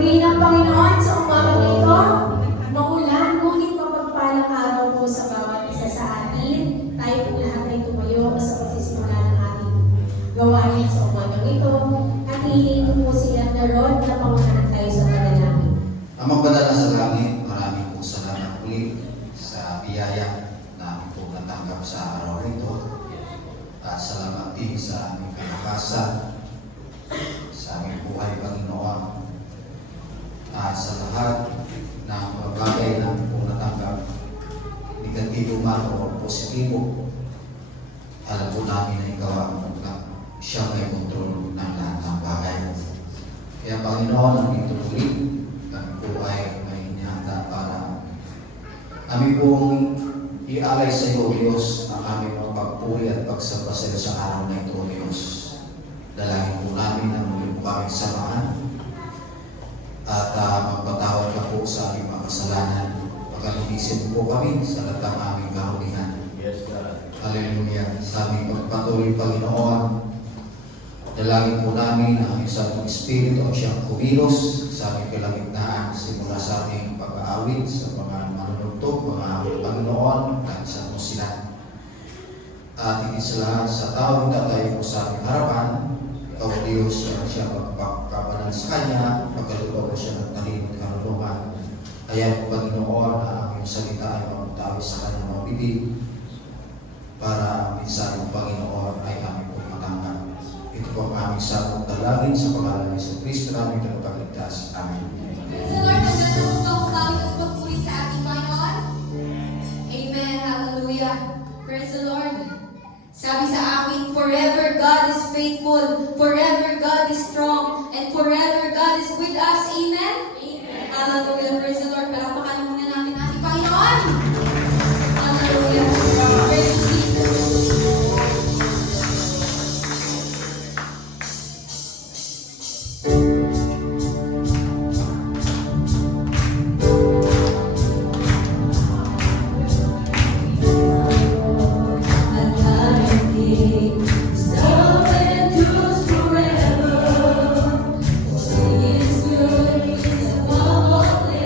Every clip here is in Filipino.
Purihin ang Panginoon sa umagang ito. Maulan, ngunit mapagpalang araw po sa bawat isa sa atin. Tayo po lahat ay tumayo sa pagsisimula ng ating gawain sa umagang ito. At hiling ko po silang narod na pangunahan tayo sa panalangin. Amang banal na sa langit, maraming po salamat ulit sa biyaya na aming po natanggap sa araw nito. At salamat din sa aming kalakasan, sa aming buhay, Panginoon. At sa lahat ng mga bagay na aming po natanggap, negatibo man o positibo, alam po namin na ikaw ang siya may kontrol ng lahat ng bagay. Kaya Panginoon, ang ituloy, kami po ay may inihanda para kami pong ialay sa iyo, Diyos, ang aming mga pagpuri at pagsamba sa iyo sa araw na ito, Diyos. Dalangin po namin na muli po kaming samahan at magpatawad ka po sa aming mga kasalanan. Pagkalubisin po kami sa lahat ng aming kahulingan. Yes, God. Hallelujah. Sa aming pagpatuloy, Panginoon, dalangin po namin ang isang Espiritu ang siyang kumilos sa aming kalagitnaan simula sa aming pag-aawit sa mga manunugtog, mga Panginoon, at sa mo sila. At higit sa lahat, sa taong tatayo po sa aming harapan, ikaw, Diyos, siya magpakabanan sa Kanya, pagkalupa po siya ng talino at karunungan. Kaya, Panginoon, ang aming salita ay magtawi sa Kanyang mga bibig para minsan, Panginoon, ay aming po matanggap. Ito po ang aming sabong dalangin sa pangalan ni Kristo namin tagapagligtas. Amen. Praise the Lord, magandang umaga po kami at pagpuri sa ating Panginoon. Amen, hallelujah. Praise the Lord. Sabi sa akin, forever God is faithful, forever God is strong, and forever God is with us. Amen? Amen. Hallelujah. Praise the Lord. Palakpakan muna natin ating Panginoon. Hallelujah. Praise Jesus. Forever, for He is good, He is above all things.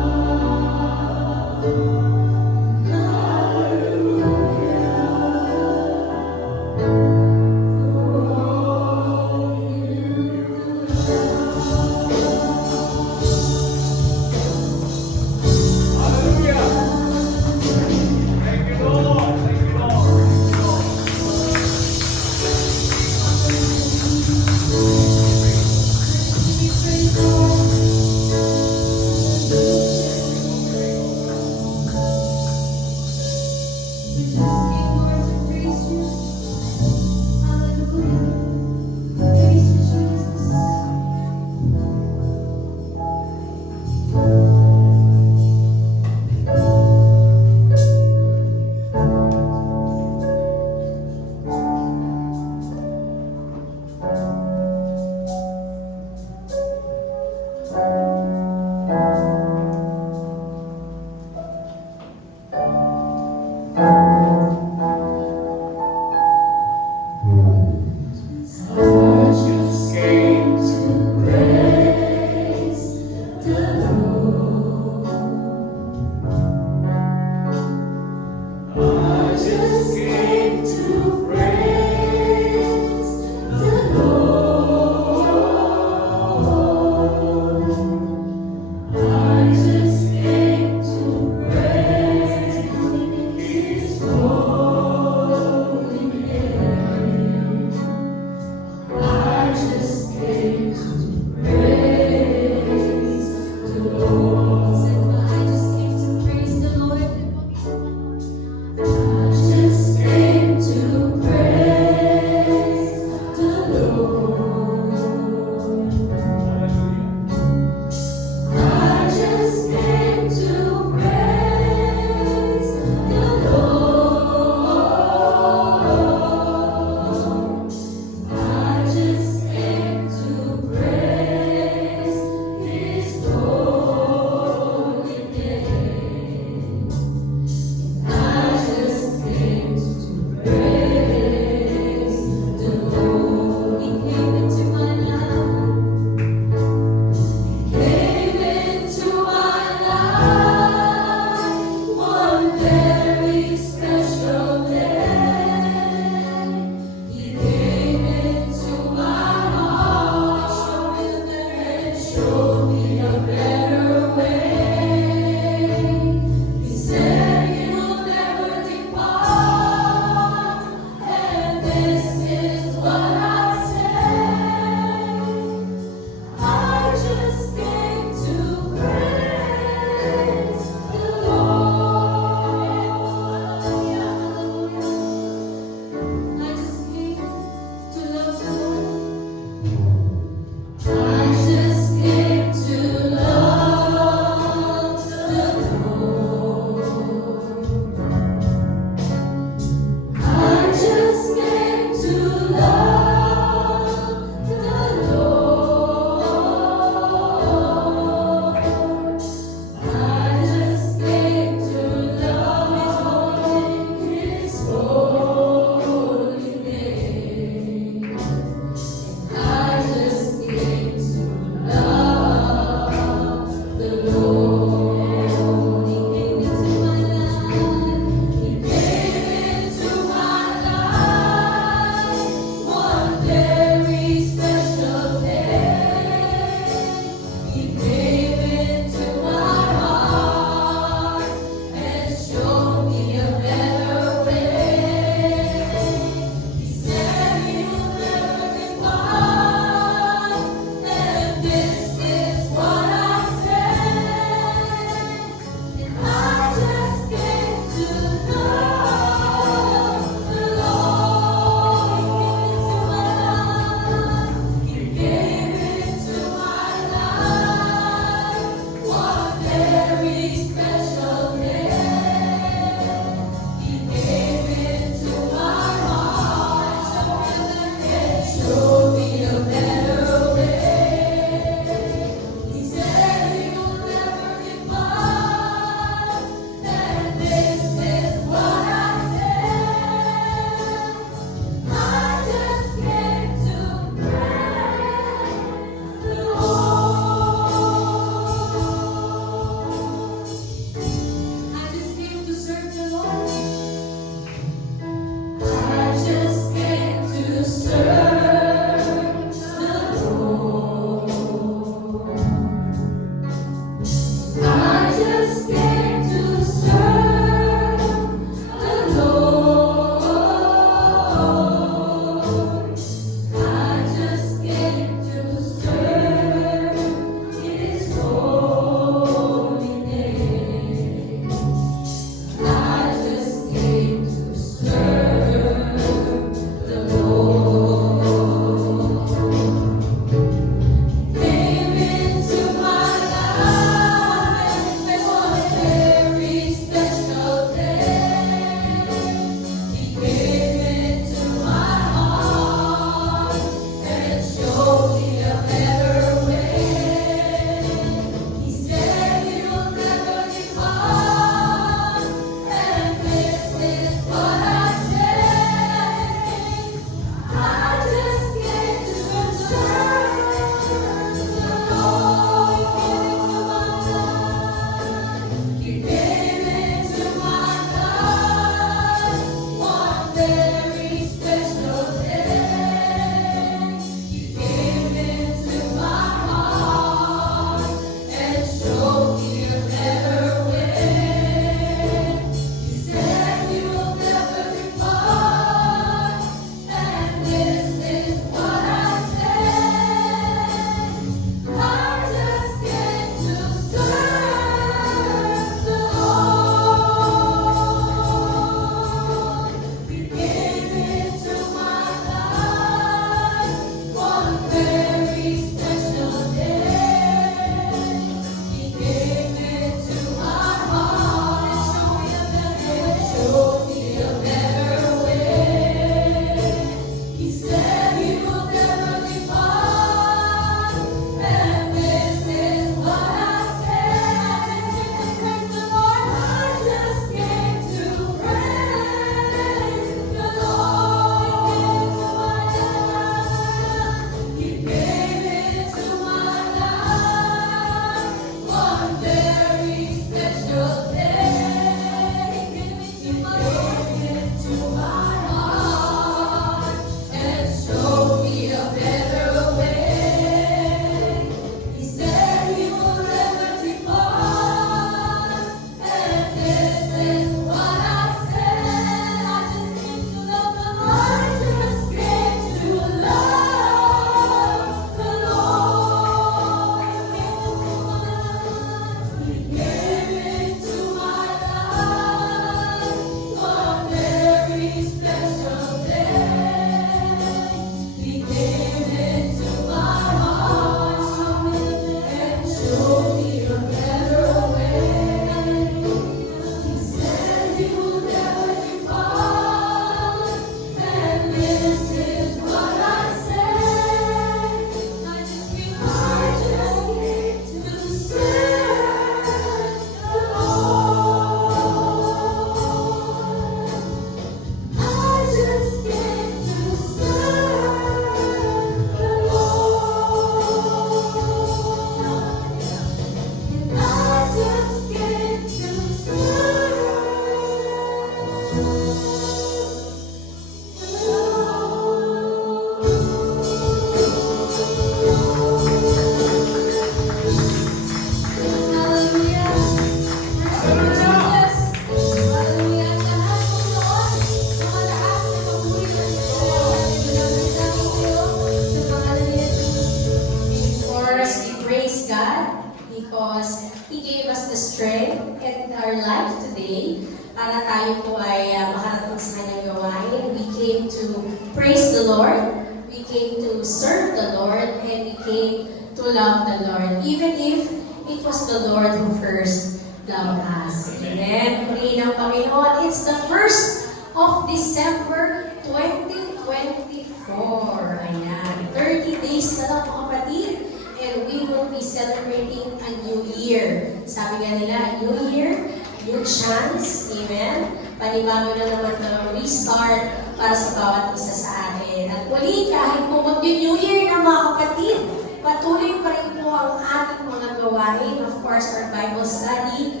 strength and our life today para tayo po ay makarating sa kanyang gawain. We came to praise the Lord, we came to serve the Lord, and we came to love the Lord, even if it was the Lord who first loved us. Amen. Purihin ang Panginoon. It's the 1st of December 2024. Ayan. 30 days na lang mga kapatid. And we will be celebrating a new year. Sabi nga nila, new year, new chance. Amen. Panibago na naman ng restart para sa bawat isa sa atin. At muli, kahit po mag-new year na mga kapatid, patuloy pa rin po ang ating mga gawain. Of course, our Bible study.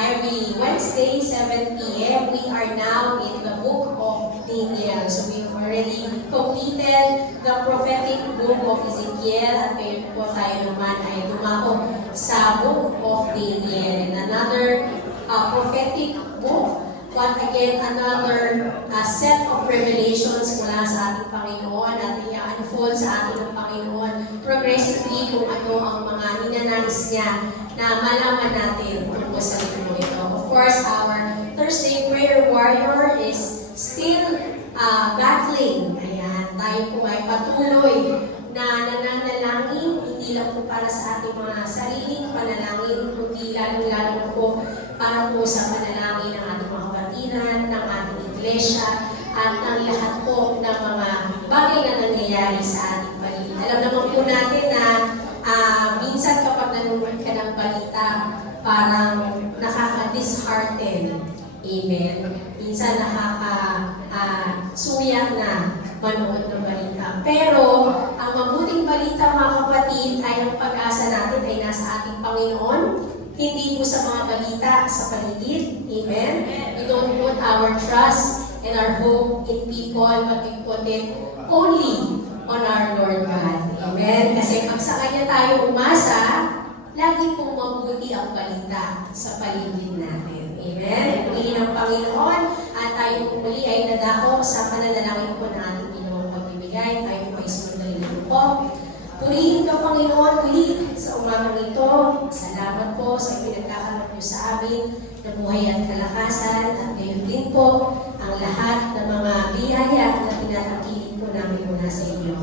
Every Wednesday, 7 p.m., we are now in the book of Daniel. So we've already completed the prophetic book of Ezekiel at ngayon po tayo naman ay dumako sa book of Daniel. And another prophetic book, but again, another set of revelations mula sa ating Panginoon at i-unfold sa ating Panginoon progressively kung ano ang mga ninanais niya na malaman natin tungkol sa libro ito. Of course, our Thursday prayer warrior is still battling. Ayan, tayo po ay patuloy na nananalangin, hindi lang po para sa ating mga sariling panalangin, kundi lalo-lalo na po para po sa panalangin ng ating mga kapatiran, ng ating iglesia, at ng lahat po ng mga bagay na nangyayari sa ating paligid. Alam naman po natin na minsan kapag nanonood ka ng balita, parang nakaka-dishearten. Amen. Minsan nakaka-suyak na manood ng balita. Pero, ang mabuting balita mga kapatid ay ang pag-asa natin ay nasa ating Panginoon. Hindi po sa mga balita sa paligid. Amen. We don't put our trust and our hope in people, but we put it only on our Lord God. Amen. Kasi pag sa Kanya tayo umasa, lagi pong mabuti ang balita sa paligid natin. Amen. Purihin ang Panginoon at tayo po muli ay nadako sa pananalangin po ng ating Pinoong pagbibigay. Tayo po ay sumandali po. Purihin ka, Panginoon, muli sa umagang ito. Salamat po sa pinagkakaroon niyo sa amin na buhay at kalakasan at gayon din po ang lahat ng mga biyaya na pinatangkilik po namin mula sa inyo.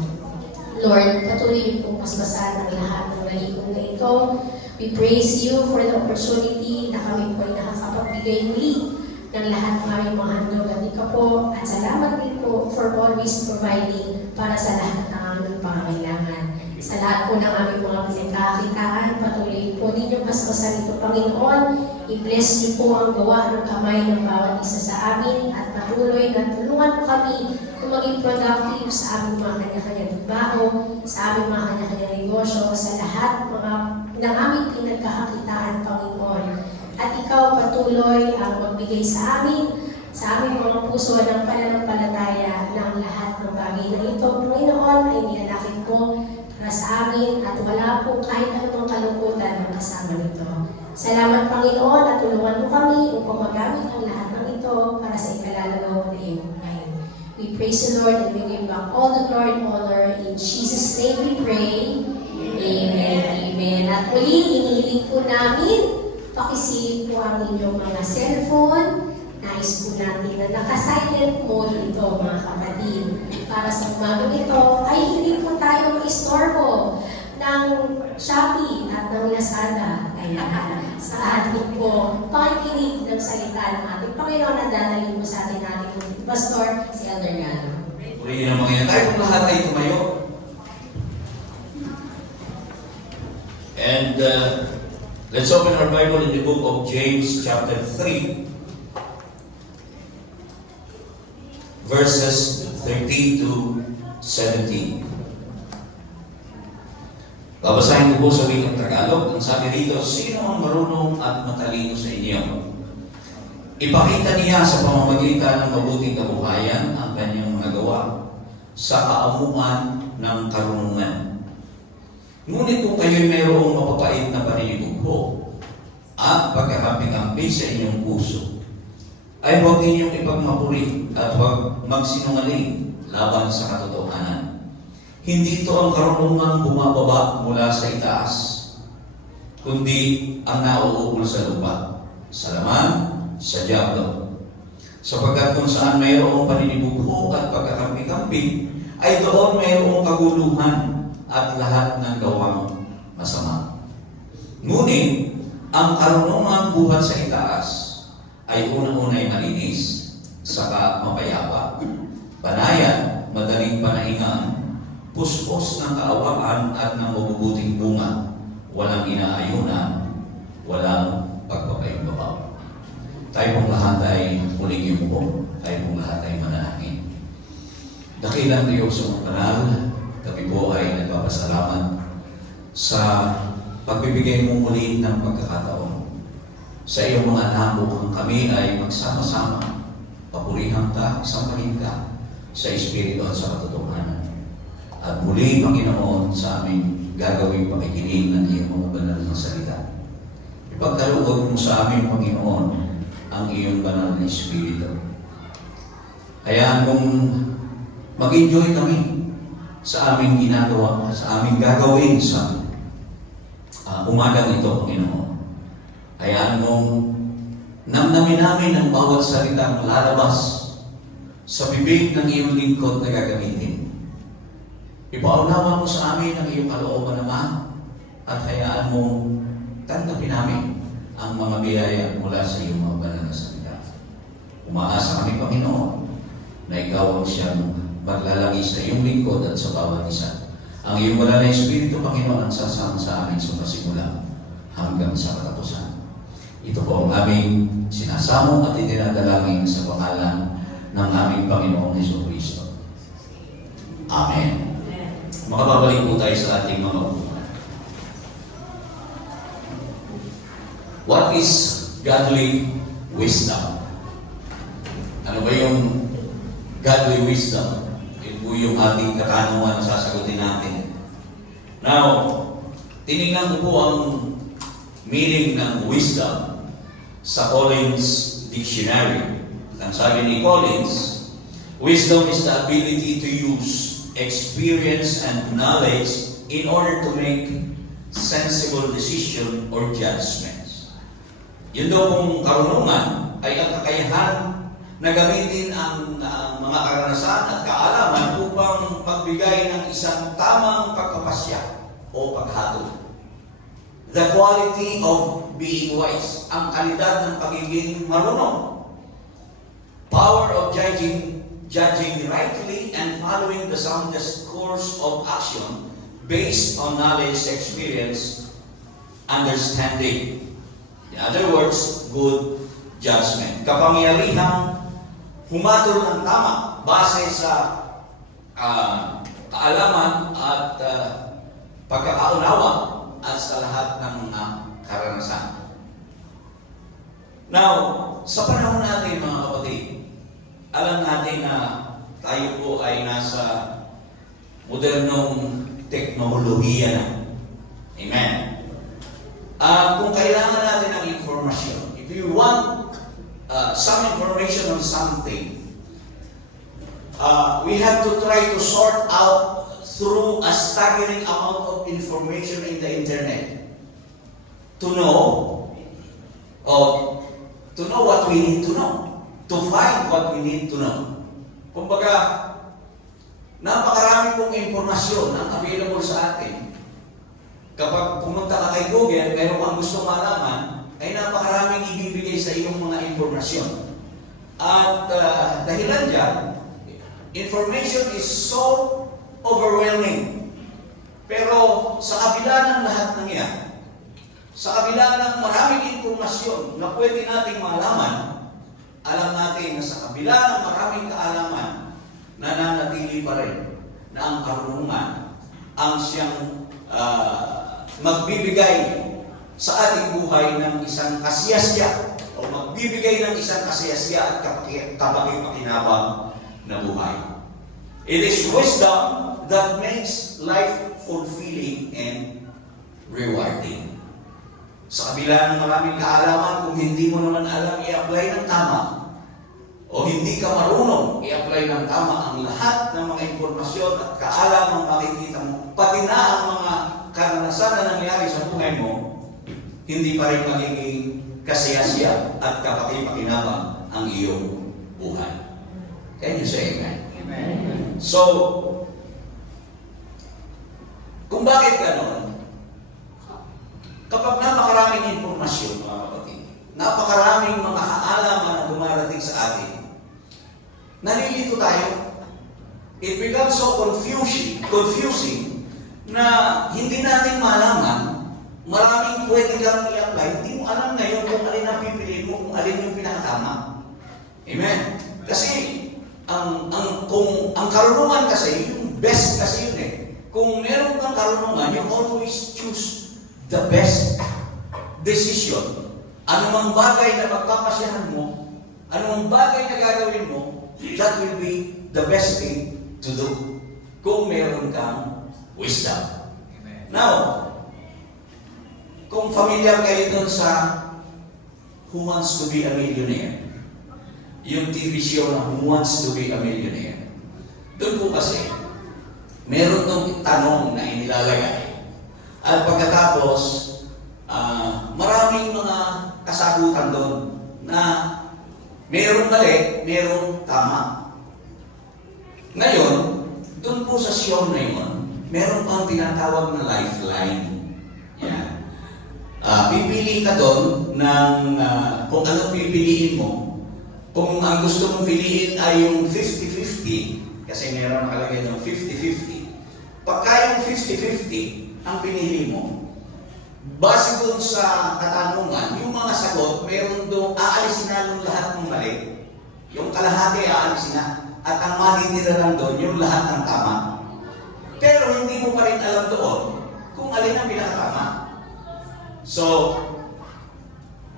Lord, patuloy niyo pong pasmasan ang lahat ng maligong na ito. We praise you for the opportunity na kami po ay nakakapagbigay muli ng lahat ng aming mga handog at ika po. At salamat din po for always providing para sa lahat ng aming pangangailangan. Sa lahat po ng aming mga pinagkakitaan, patuloy po ninyo paspasan ito, Panginoon. I-bless niyo po ang gawa ng kamay ng bawat isa sa amin at patuloy na tulungan po kami kung maging productive sa aming mga kanya-kanya trabaho, sa aming mga kanya-kanya negosyo, sa lahat ng aming pinagkakakitaan, Panginoon. At ikaw patuloy ang magbigay sa aming mga puso ng pananampalataya ng lahat ng bagay na ito. Panginoon, ay nilalakit mo para sa amin at wala po kahit anumang kalungkutan ang kasama nito. Salamat, Panginoon, at tulungan mo kami upang magamit ang lahat ng ito para sa ikalalaw na iyong ngayon. We praise the Lord and we give back all the glory and honor. In Jesus' name we pray. Amen. Amen. At muli, inihiling po namin, pakisilip po ang inyong mga cellphone. Nais po natin na naka-silent mode ito, mga kapatid. Para sa umagang ito, ay hindi po tayo maistorbo ng Shopee at ng Lazada. Ayan, sa ating po pakikinig ng salita ng ating Panginoon na dadalhin mo sa ating pastor, si Elder Galo. Purihin ang mga yan. Tayo kung lahat ay tumayo. And let's open our Bible in the book of James chapter 3. Verses 13 to 17. Babasahin ko po sa wikang Tagalog. Ang sabi rito, sino ang marunong at matalino sa inyo? Ipakita niya sa pamamagitan ng mabuting kabuhayan ang kanyang nagawa sa kaamuan ng karunungan. Ngunit kung kayo'y mayroong mapapait na paninibugho at pagkakampi-kampi sa inyong puso, ay huwag ninyong ipagmapuri at huwag magsinungaling laban sa katotohanan. Hindi ito ang karunungang bumababa mula sa itaas. kundi ang nauukol sa lupa, sa laman, sa dyablo. Sapagkat kung saan mayroong paninibugho at pagkakampi-kampi, ay doon mayroong kaguluhan at lahat ng gawang masama. Ngunit, ang karunungang buhat sa itaas ay unang-unay malinis, saka mapayapa, banayad, madaling panahingaan, puspos ng kaawaan at ng mabubuting bunga, walang inaayunan, walang pagpapayumbabaw. Tayo pong lahat ay muling yumuko, tayo pong lahat ay manalangin. Dakilang Diyos ang banal, kami po ay nagpapasalamat sa pagbibigay mo muli ng pagkakataon. Sa iyong mga anak upang kami ay magsama-sama, papurihan ka, sampahin ka sa Espiritu at sa katotohanan. At muli, Panginoon, sa aming gagawing pakikinig ng iyong mga banal na salita. Ipagkaloob mo sa amin, Panginoon, ang iyong banal na Espiritu. Hayaan mong mag-enjoy kami sa aming ginagawa, sa aming gagawin sa umagang ito, Panginoon. Hayaan mong namnamin namin ang bawat salitang lalabas sa bibig ng iyong lingkod na gagamitin. Ipaunawa mo sa amin ang iyong kalooban naman at hayaan mo tanggapin namin ang mga biyaya mula sa iyong mga banal na salita. Umaasa kami, Panginoon, na ikaw ang siyang maglalagi sa iyong lingkod at sa bawat isa. Ang iyong banal na Espiritu, Panginoon, ang sasama sa amin sa pasimula hanggang sa katapusan. Ito po ang aming sinasamo at itinadalangin sa pangalan ng aming Panginoong Jesucristo. Amen. Makababalik po tayo sa ating mga upuan. What is godly wisdom? Ano ba yung godly wisdom? Yun po yung ating katanungan na sasagutin natin. Now, tinignan ko po ang meaning ng wisdom sa Collins Dictionary. Ang sabi ni Collins, wisdom is the ability to use experience and knowledge in order to make sensible decision or judgments. Yun daw pong karunungan ay ang kakayahan na gamitin ang mga karanasan at kaalaman upang magbigay ng isang tamang pagkapasya o paghatol. The quality of being wise, ang kalidad ng pagiging marunong. Power of judging rightly and following the soundest course of action based on knowledge, experience, understanding. In other words, good judgment. Kapangyarihang humatol ng tama base sa kaalaman at pagkakaunawa at sa lahat ng mga karanasan. Now, sa panahon natin mga kapatid, alam natin na tayo po ay nasa modernong teknolohiya na. Amen. Kung kailangan natin ng informasyon, if you want some information on something, we have to try to sort out through a staggering amount of information in the internet to know what we need to know, to find what we need to know. Kumbaga, napakarami pong impormasyon ang available sa atin. Kapag pumunta ka kay Google, meron kang gustong malaman, ay napakaraming ibibigay sa iyong mga impormasyon. At dahilan dyan, information is so overwhelming. Pero sa kabila ng lahat ng yan, sa kabila ng maraming impormasyon na pwede nating malaman, alam natin na sa kabila ng maraming kaalaman, nananatili pa rin na ang karunungan ang siyang magbibigay sa ating buhay ng isang kasiyasya o magbibigay ng isang kasiyasya at kapakipakinabang na buhay. It is wisdom that makes life fulfilling and rewarding. Sa kabila ng maraming kaalaman, kung hindi mo naman alam i-apply ng tama o hindi ka marunong i-apply ng tama ang lahat ng mga impormasyon at kaalaman makikita mo, pati na ang mga karanasan na nangyari sa buhay mo, hindi pa rin magiging kasiyasiya at kapaki-pakinabang ang iyong buhay. Can you say amen? So, kung bakit ganon, kapag napakaraming impormasyon, mga kapatid, napakaraming mga kaalaman na dumarating sa atin, nalilito tayo. It becomes so confusing na hindi natin malaman. Maraming pwede kang i-apply. Hindi mo alam ngayon kung alin ang pipiliin mo, kung alin yung pinakatama. Amen? Kasi, ang karunungan kasi, yung best kasi yun eh. Kung meron kang karunungan, you always choose the best decision. Anumang bagay na pagpapasyahan mo, anumang bagay na gagawin mo, that will be the best thing to do. Kung meron kang wisdom. Now, kung familiar kayo dun sa Who Wants to be a Millionaire, yung TV show na Who Wants to be a Millionaire, doon po kasi, meron nung tanong na inilalagay. At pagkatapos, maraming mga kasagutan doon na merong mali, merong tama. Ngayon, doon po sa show na yun, meron pang tinatawag na lifeline. Yan. Pipili ka doon ng kung anong pipiliin mo. Kung ang gusto mong piliin ay yung 50-50, kasi meron nakalagay ng 50-50. Pagka yung 50-50 ang pinili mo, base doon sa katanungan, yung mga sagot, meron doon, aalisin na yung lahat ng mali. Yung kalahati aalisin na. At ang matitira lang doon, yung lahat ng tama. Pero hindi mo pa rin alam doon kung alin ang pinakatama. So,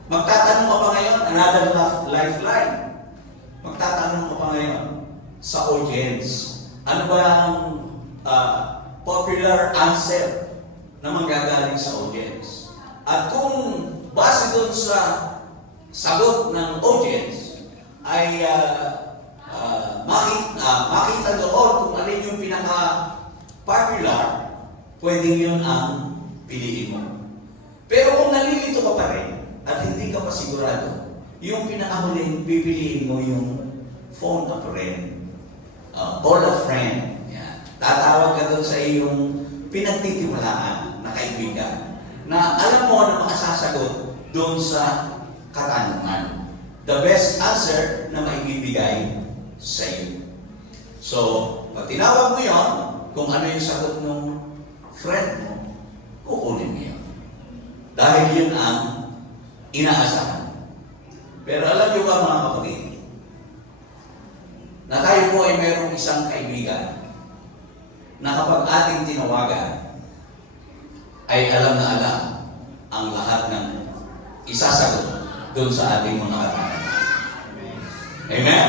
magtatanong ka pa ngayon, another lifeline. Magtatanong ka pa ngayon sa audience. Ano ba ang popular answer na manggagaling sa audience? At kung base doon sa sagot ng audience, ay makita doon kung alin yung pinaka-popular, pwedeng yun ang piliin mo. Pero kung nalilito ka pa rin at hindi ka pa sigurado, yung pinakahuling pipiliin mo yung phone a friend, call a friend. Yan. Tatawag ka doon sa iyong pinagtitiwalaan na kaibigan na alam mo na makasasagot doon sa katanungan. The best answer na maibibigay sa iyo. So, pag tinawag mo yun, kung ano yung sagot ng friend mo, kukunin mo yun. Dahil yun ang inaasahan. Pero alam niyo ba mga kapatid, na tayo po ay mayroong isang kaibigan na kapag ating tinawagan, ay alam na alam ang lahat ng isasagot doon sa ating mga katanungan. Amen?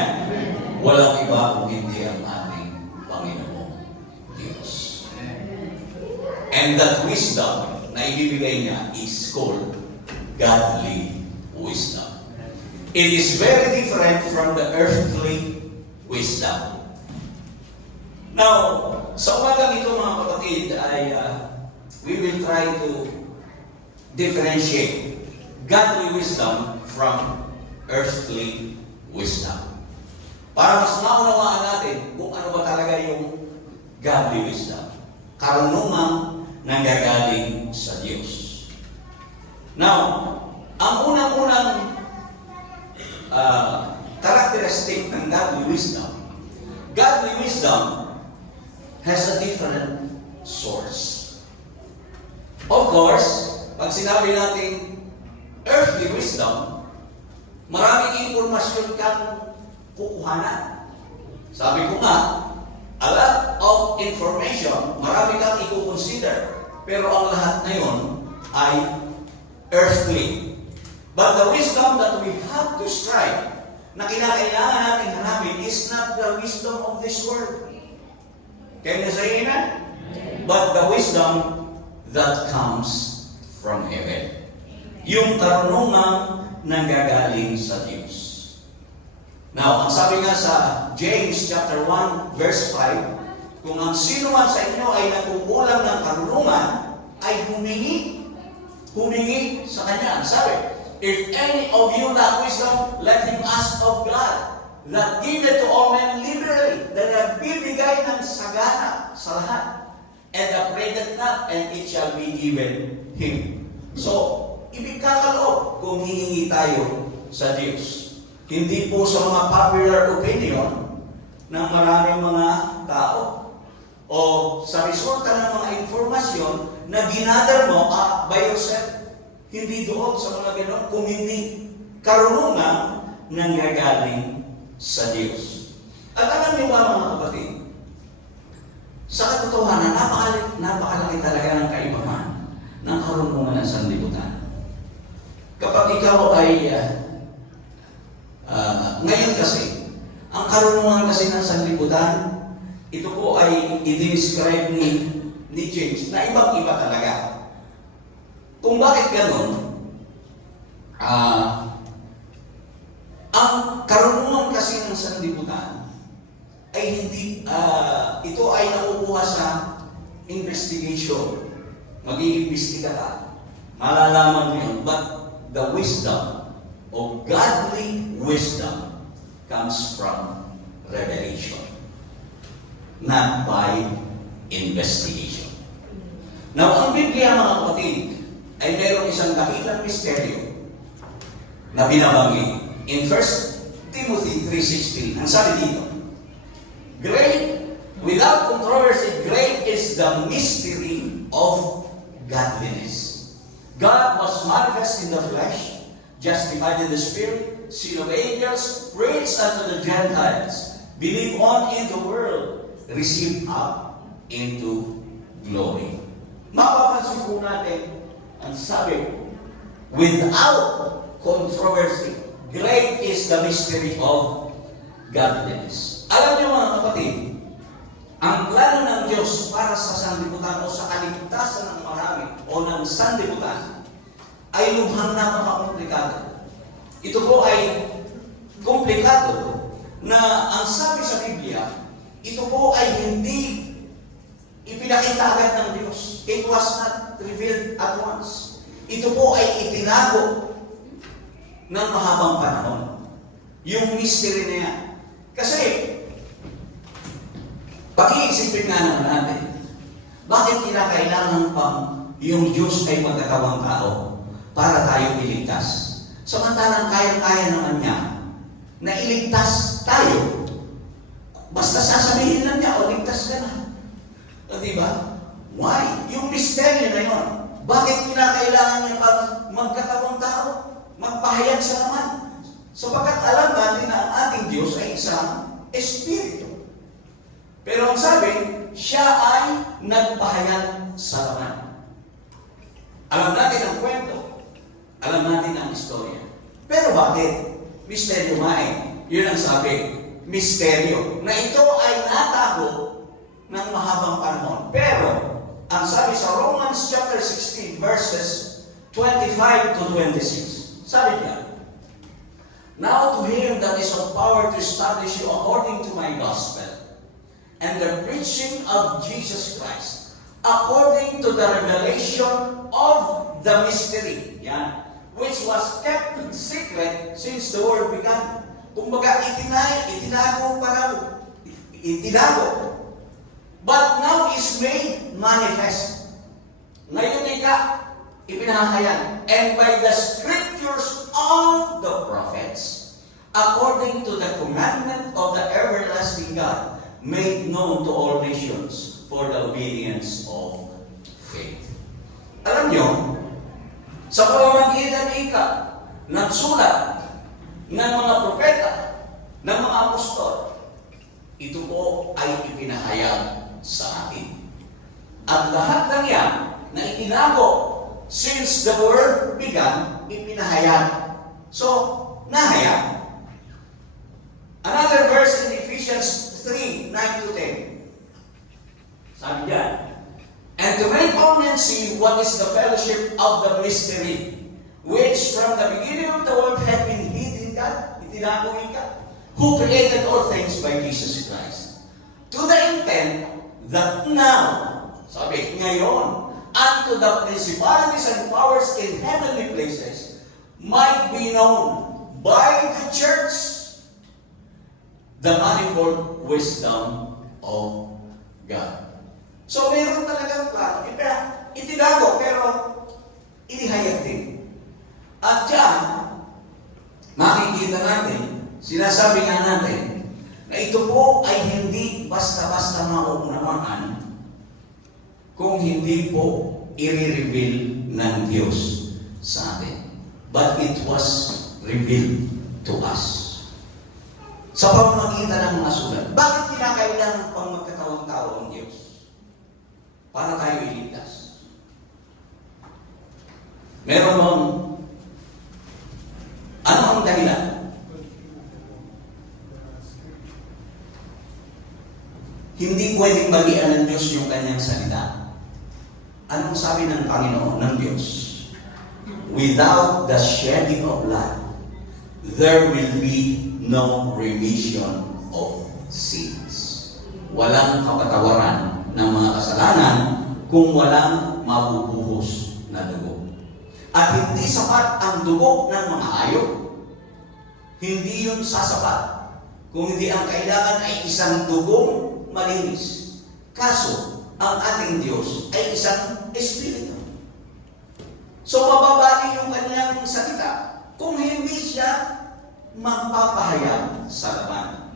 Walang iba kung hindi ang ating Panginoong Diyos. And that wisdom na ibibigay niya is called godly wisdom. It is very different from the earthly wisdom. Now, sa umagang ito mga kapatid ay we will try to differentiate godly wisdom from earthly wisdom. Para mas maunawaan natin kung ano ba talaga yung godly wisdom. Karunungang nanggagaling sa Diyos. Now, ang unang-unang characteristic ng godly wisdom has a different source. Of course, pag sinabi natin earthly wisdom, maraming impormasyon kang kukuhanan. Sabi ko nga, a lot of information, marami kang i-consider. Pero ang lahat na yun ay earthly. But the wisdom that we have to strive, na kinakailangan natin hanapin, is not the wisdom of this world. Can you say amen? But the wisdom that comes from heaven. Yung karunungang nanggagaling sa Diyos. Now, ang sabi nga sa James chapter 1, verse 5, kung ang sino man sa inyo ay nagkukulang ng karunungan, ay humingi humingi sa kanya. Sabi, if any of you lack wisdom, let him ask of God, that giveth to all men liberally, na nagbibigay ng sagana sa lahat, and upbraideth not, and it shall be given him. So, ibig kakaloob kung hihingi tayo sa Diyos. Hindi po sa mga popular opinion ng maraming mga tao o sa resulta ng mga informasyon na ginadar mo by yourself. Hindi doon sa mga gano'n, kung hindi karunungan nanggagaling sa Diyos. At alam niyo ba mga kapatid, sa katotohanan, napakalaki talaga ng kaibahan ng karunungan ng sanlibutan. Kapag ikaw ay ngayon kasi, ang karunungan kasi ng sanlibutan, ito po ay i-describe ni James na ibang-iba talaga. Kung bakit ganun, ang karunungan kasi ng sanlibutan ay hindi, ito ay nakukuha sa investigation. Mag-iimbestiga ka. Malalaman mo yun. But the wisdom of godly wisdom comes from revelation, not by investigation. Now, ang Biblia, mga kapatid, ay mayroong isang dakilang misteryo na binabanggit. In 1 Timothy 3:16, ang sabi dito, great, without controversy, great is the mystery of godliness. God was manifest in the flesh, justified in the spirit, seen of angels, preached unto the Gentiles, believed on in the world, received up into glory. Mapapansin po natin, ang sabi, without controversy, great is the mystery of godliness. Alam niyo mga kapatid, ang plano ng Diyos para sa sanlibutan o sa kaligtasan ng marami o ng sanlibutan ay lubhang napaka-komplikado. Ito po ay komplikado na ang sabi sa Biblia, ito po ay hindi ipinakita agad ng Diyos. It was not revealed at once. Ito po ay itinago ng mahabang panahon. Yung mystery na yan. Kasi, pag-iisipin nga naman natin, bakit kinakailangan pang yung Diyos ay magkatawang tao para tayo iligtas? Samantalang kaya-kaya naman niya na iligtas tayo. Basta sasabihin lang niya, o ligtas ka na. O diba? Why? Yung misteryo na yun. Bakit kinakailangan niya pag magkatawang tao? Magpahayag sa laman. Sapagkat alam natin na ang ating Diyos ay isang Espiritu. Pero ang sabi, siya ay nagpahayag sa laman. Alam natin ang kwento. Alam natin ang istorya. Pero bakit? Misteryo nga eh. Yun ang sabi. Misteryo. Na ito ay natago ng mahabang panahon. Pero, ang sabi sa Romans chapter 16 verses 25 to 26. Sabi niya, now to him that is of power to establish you according to my gospel, and the preaching of Jesus Christ, according to the revelation of the mystery, yan, which was kept secret since the world began. Kumbaga, itinago. But now is made manifest. Ngayon ipinahayag. And by the scriptures of the prophets, according to the commandment of the everlasting God, made known to all nations for the obedience of faith. Alam nyo, sa pamamagitan ng sulat ng mga propeta, ng mga apostol, ito po ay ipinahayag sa atin. At lahat ng yan na itinago since the world began, ipinahayag. So, nahayag. Another verse in Ephesians 3, 9 to 10. Sabi diyan, and to make all men see what is the fellowship of the mystery, which from the beginning of the world had been hid in God, itinago in God, who created all things by Jesus Christ. To the intent that now, sabi, ngayon, unto the principalities and powers in heavenly places might be known by the church the manifold wisdom of God. So mayroon talagang plano. Itinago pero inihayag din. At yan, makikita natin, sinasabi nga natin, na ito po ay hindi basta-basta mauunawaan kung hindi po i-reveal ng Diyos sa atin. But it was revealed to us. Sa pamamagitan ng mga sulat. Bakit kinakailangan pang magkatawang-tao ang Diyos? Para tayo iligtas. Meron bang ano ang dahilan? Hindi pwedeng bagian ng Diyos yung kanyang salita. Anong sabi ng Panginoon, ng Diyos? Without the shedding of blood, there will be no remission of sins. Walang kapatawaran ng mga kasalanan kung walang mabubuhos na dugo. At hindi sapat ang dugo ng mga hayop. Hindi yun sasapat. Kung hindi ang kailangan ay isang dugong malinis. Kaso, ang ating Diyos ay isang Espiritu. So, mababali yung kanyang salita kung hindi siya magpapahayag sa laman.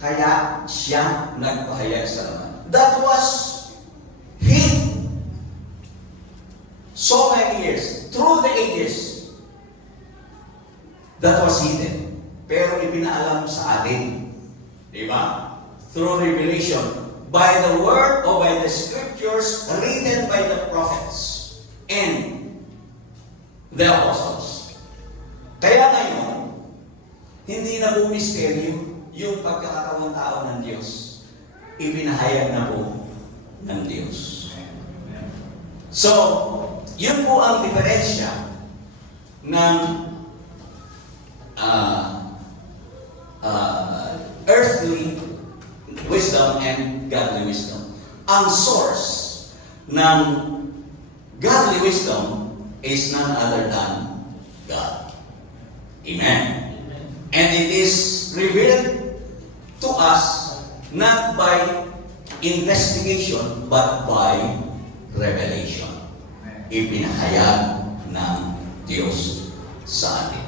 Kaya siya nagpahayag sa laman. That was hid so many years, through the ages. That was hidden. Pero ipinaalam sa atin. Diba? Through revelation. By the word or by the scriptures written by the prophets and the apostles. Kaya ngayon, hindi na po misteryo yung pagkakatawang tao ng Diyos. Ipinahayag na po ng Diyos. So, yun po ang diferensya ng earthly wisdom and godly wisdom. Ang source ng godly wisdom is none other than God. Amen. And it is revealed to us not by investigation but by revelation. Ipinahayag ng Diyos sa atin.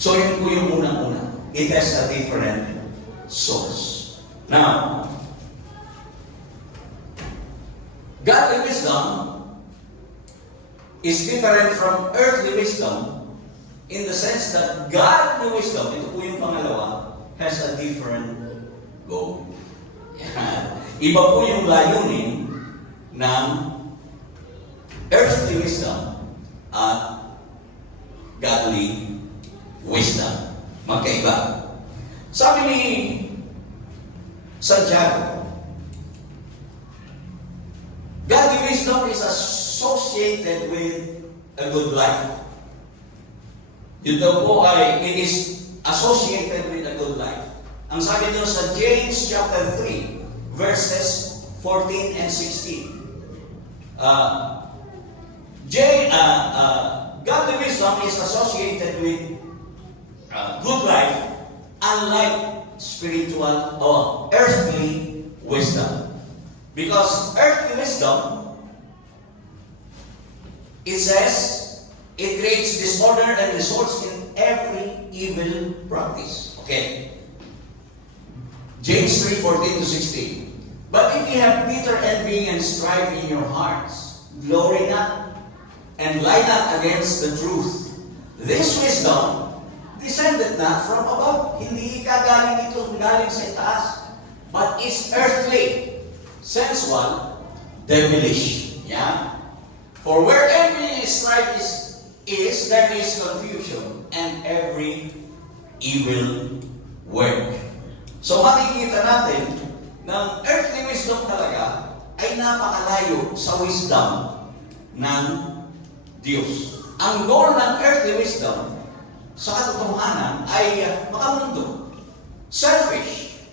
So yun po yung unang-una. It has a different source. Now, godly wisdom is different from earthly wisdom in the sense that godly wisdom, ito po yung pangalawa, has a different goal. Yan. Iba po yung layunin ng earthly wisdom at godly wisdom. Magkaiba. Sabi ni Santiago, godly wisdom is associated with a good life. Yun daw po ay, it is associated with a good life. Ang sabi nyo sa James chapter 3, verses 14 and 16. Godly wisdom is associated with good life, unlike spiritual or earthly wisdom. Because earthly wisdom, it says, it creates disorder and results in every evil practice. Okay. James 3:14 to 16. But if ye have bitter envy and strife in your hearts, glory not, and lie not against the truth. This wisdom descended not from above. Hindi galing ito galing sa itaas, but is earthly, sensual, devilish. Yeah? For where envy and strife is, there is confusion and every evil work. So makikita natin na earthly wisdom talaga ay napakalayo sa wisdom ng Diyos. Ang goal ng earthly wisdom sa katotohanan ay makamundo. Selfish.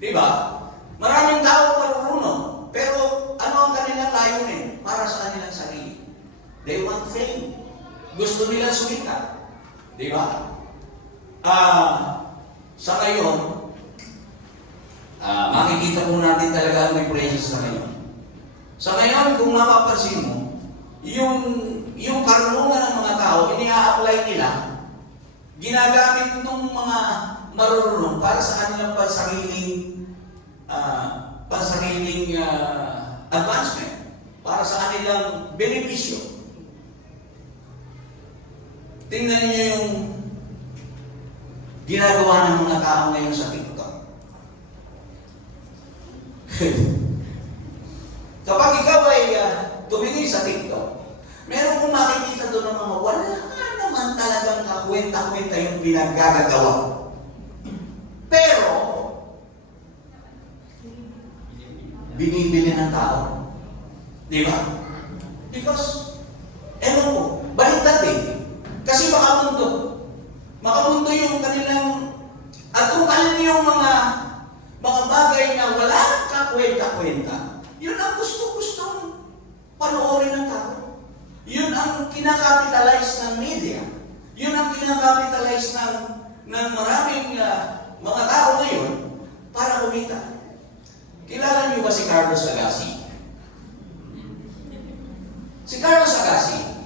Diba? Maraming tao marunong, pero ano ang kanilang layunin? Para para sa kanilang sarili. They want fame. Gusto nila sumikat. Di ba? Sa ngayon, makikita po natin talaga ang may precious sa ngayon. Sa ngayon, kung mapapansin mo, yung karunungan ng mga tao, ini-apply nila, ginagamit ng mga marunong para sa kanilang pansariling advancement, para sa kanilang benepisyo. Tingnan niyo yung ginagawa ng mga tao ngayon sa TikTok. Kapag ikaw ay tumingin sa TikTok, meron kong makikita doon ng mga wala naman talagang kakwenta-kwenta yung pinagkagagawa. Pero, binibili ng tao. Di ba? Because, ewan ko, baliktad eh. Kasi makamundo yung kanilang, at kung alin yung mga bagay na wala kakwenta-kwenta, yun ang gusto-gustong panoorin ng tao. Yun ang kinakapitalize ng media. Yun ang kinakapitalize ng maraming mga tao ngayon para kumita. Kilala niyo ba si Carlos Agassi? Si Carlos Agassi,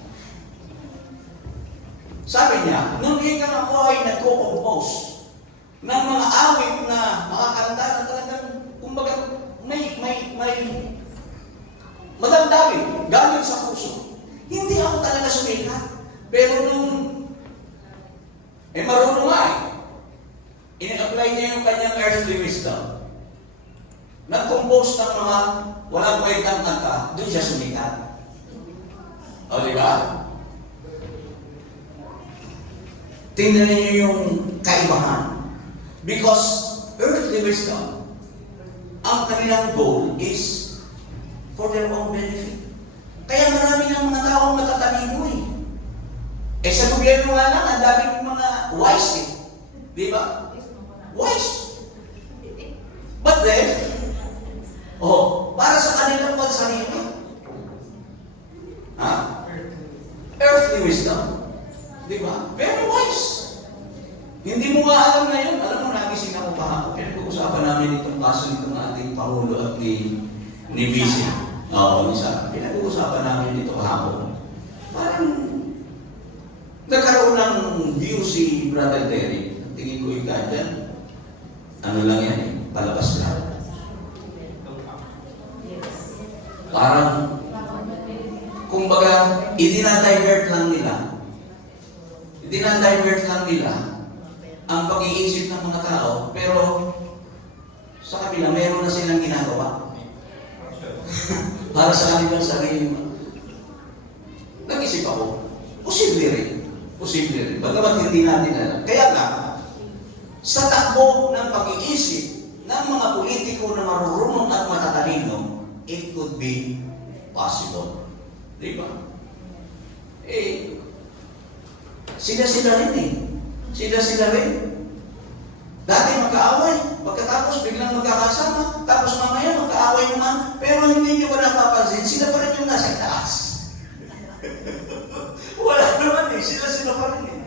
sabi niya, nung ikang ako ay nagko-compose ng mga awit na mga kanta na talagang, kumbaga, may madamdamin, galing sa puso. Hindi ako talaga sumikat. Pero nung, marunong nga ini-apply niya yung kanyang earthly wisdom. Nag-compose ng mga walang kwentang kanta, doon siya sumikat. O, di ba? Tingnan niyo yung kaibahan. Because earthly wisdom, ang kanilang goal is for their own benefit. Kaya marami ng mga taong natatalino eh. Sa gobyerno nga lang, ang daming mga wise eh. Di ba? Wise. But then, para sa kanilang pansarili. Earthly wisdom. Di ba? Very wise. Hindi mo nga alam na yun. Alam mo, nagising ako kahapon. Pinag-uusapan namin itong kaso nitong ating Pangulo at ni Vice. Pinag-uusapan namin ito kahapon. Parang nagkaroon ng view si Brother Derek. Tingin ko yung dyan. Ano lang yan eh. Palabas lang. Parang, kumbaga, idinadivert lang nila ang pag-iisip ng mga tao, pero sa kabila, mayroon na silang ginagawa. Para sa kanilang sarili. Nag-isip ako, posible rin. Bagamat hindi natin alam. Kaya nga, sa takbo ng pag-iisip ng mga politiko na marurunong at matatalino, it could be possible. Di ba? Sila rin. Dati magkaaway, pagkatapos biglang magkakasama, tapos mamaya magkaaway naman, pero hindi nyo ba napapansin, sila pa rin yung nasa taas. Wala naman eh, sila pa rin eh.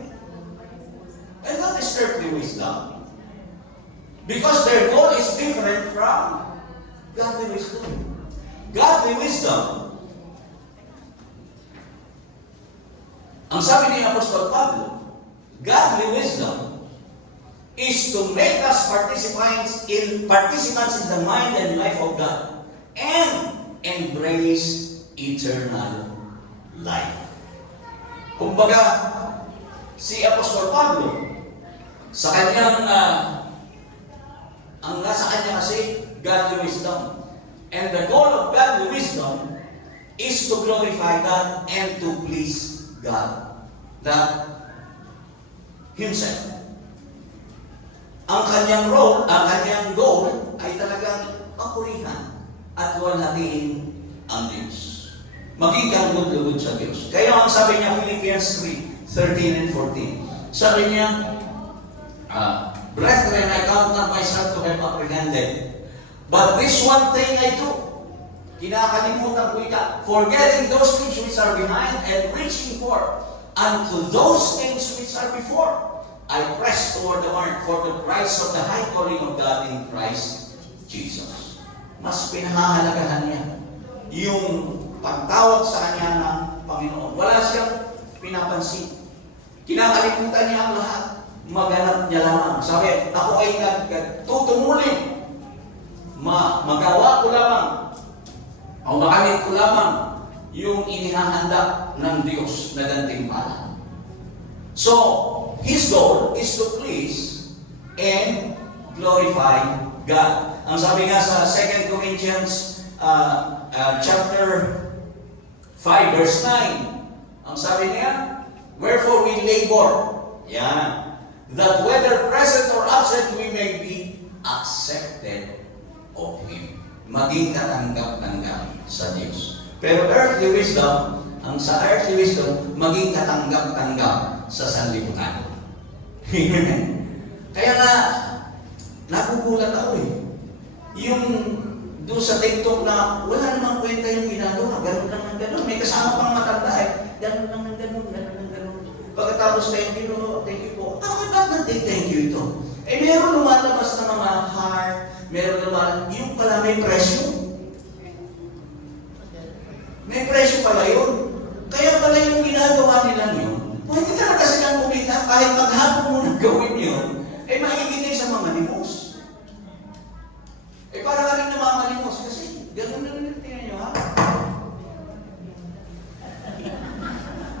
And that is earthly wisdom. Because their goal is different from godly wisdom. Godly wisdom, ang sabi ni Apostol Pablo, godly wisdom is to make us participants in the mind and life of God and embrace eternal life. Kumbaga, si Apostol Pablo, sa kanyang, ang nasa kanya kasi, godly wisdom. And the goal of godly wisdom is to glorify God and to please God. That Himself. Ang kanyang role, ang kanyang goal ay talagang papurihan at walhatiin ang Diyos. Maging kalugod-lugod sa Diyos. Kaya ang sabi niya, Philippians 3:13 and 14. Sabi niya, Brethren, I count not myself to have apprehended, but this one thing I do, Kinakalimutan ko ika. Forgetting those things which are behind and reaching forth unto those things which are before. I press toward the mark for the prize of the high calling of God in Christ Jesus. Mas pinahahalagahan niya yung pagtawag sa kanya ng Panginoon. Wala siyang pinapansin. Kinakalimutan niya ang lahat. Maganap niya lamang. Sabi, ako ay nagtutungulin. Magawa ko lamang o makamit ko lamang yung inihahanda ng Diyos na gantimpala. So, His goal is to please and glorify God. Ang sabi nga sa 2 Corinthians chapter 5 verse 9, ang sabi niya, wherefore we labor, yan, that whether present or absent we may be accepted of Him. Maging katanggap-tanggap sa Diyos. Pero earthly wisdom, ang sa earthly wisdom, maging katanggap-tanggap sa sanlibutan. Kaya nga, nagugulat ako eh. Yung doon sa TikTok na wala namang kwenta yung ginagawa, ganun lang ng ganun. May kasama pang matanda eh, ganun lang ng ganun, ganun ng ganun. Pagkatapos, thank you po. Bakit nag-thank you ito? Eh, meron lumalabas na mga heart, meron lumalabas, yung pala may presyo. May presyo pala yun. Kaya pala yung ginagawa nila yun, pwede talaga silang kumita kahit maghapon mo nang gawin yun, eh makikita sa mga limos. Eh para ka rin namamalimos kasi gano'n na rin tingnan nyo ha.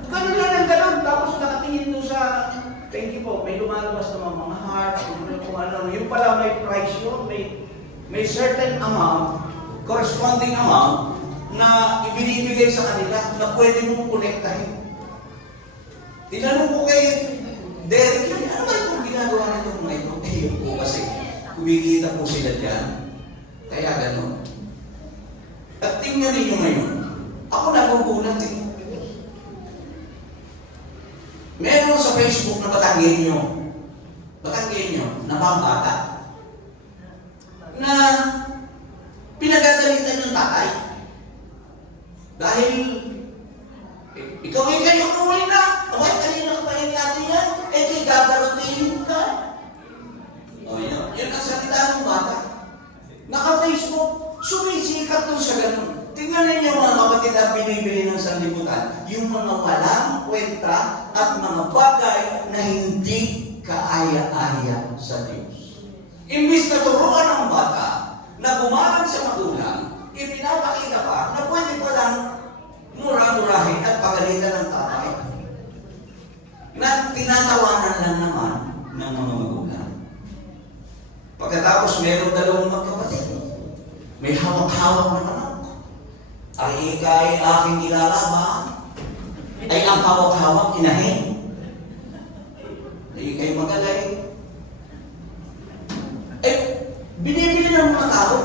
Gano'n lang ng gano'n, tapos nakatingin doon sa, thank you po, may lumalabas na mga heart, kung ano, yung pala may price yun, may certain amount, corresponding amount, na ibinibigay sa kanila na pwede mong kolektahin. Tinanong ko kay Derek yun, ano ba itong ginagawa nito mga ito? Eh, yun po kasi kumikita po sila dyan. Kaya gano'n. At tingnan ninyo ngayon, ako nagugulat eh. Meron sa Facebook na Batanggenyo na mga bata na pinagagalitan ng tatay. Dahil ikaw ay kayo umuwi na. Okay, kanina ka pa yung natin yan. Eh, di gagarutin ka. O, yun ang salita ng bata. Naka-Facebook, sumisikat doon sa ganun. Tingnan ninyo mga kapatid na binibili ng sanlibutan, yung mga walang kwenta at mga bagay na hindi kaaya-aya sa Diyos. Imbis na turuan ng bata na gumalang sa magulang, ipinapakita pa na pwede pa lang mura-murahin at pagalitan ng tatay na tinatawanan lang naman ng mga magulang. Pagkatapos meron dalawang magkapatid, may hawak-hawak na manok. Ay ikay aking ilalaban, ay ang hawak-hawak inahin. Ay ikay magaling. Eh, binibili ng mga tao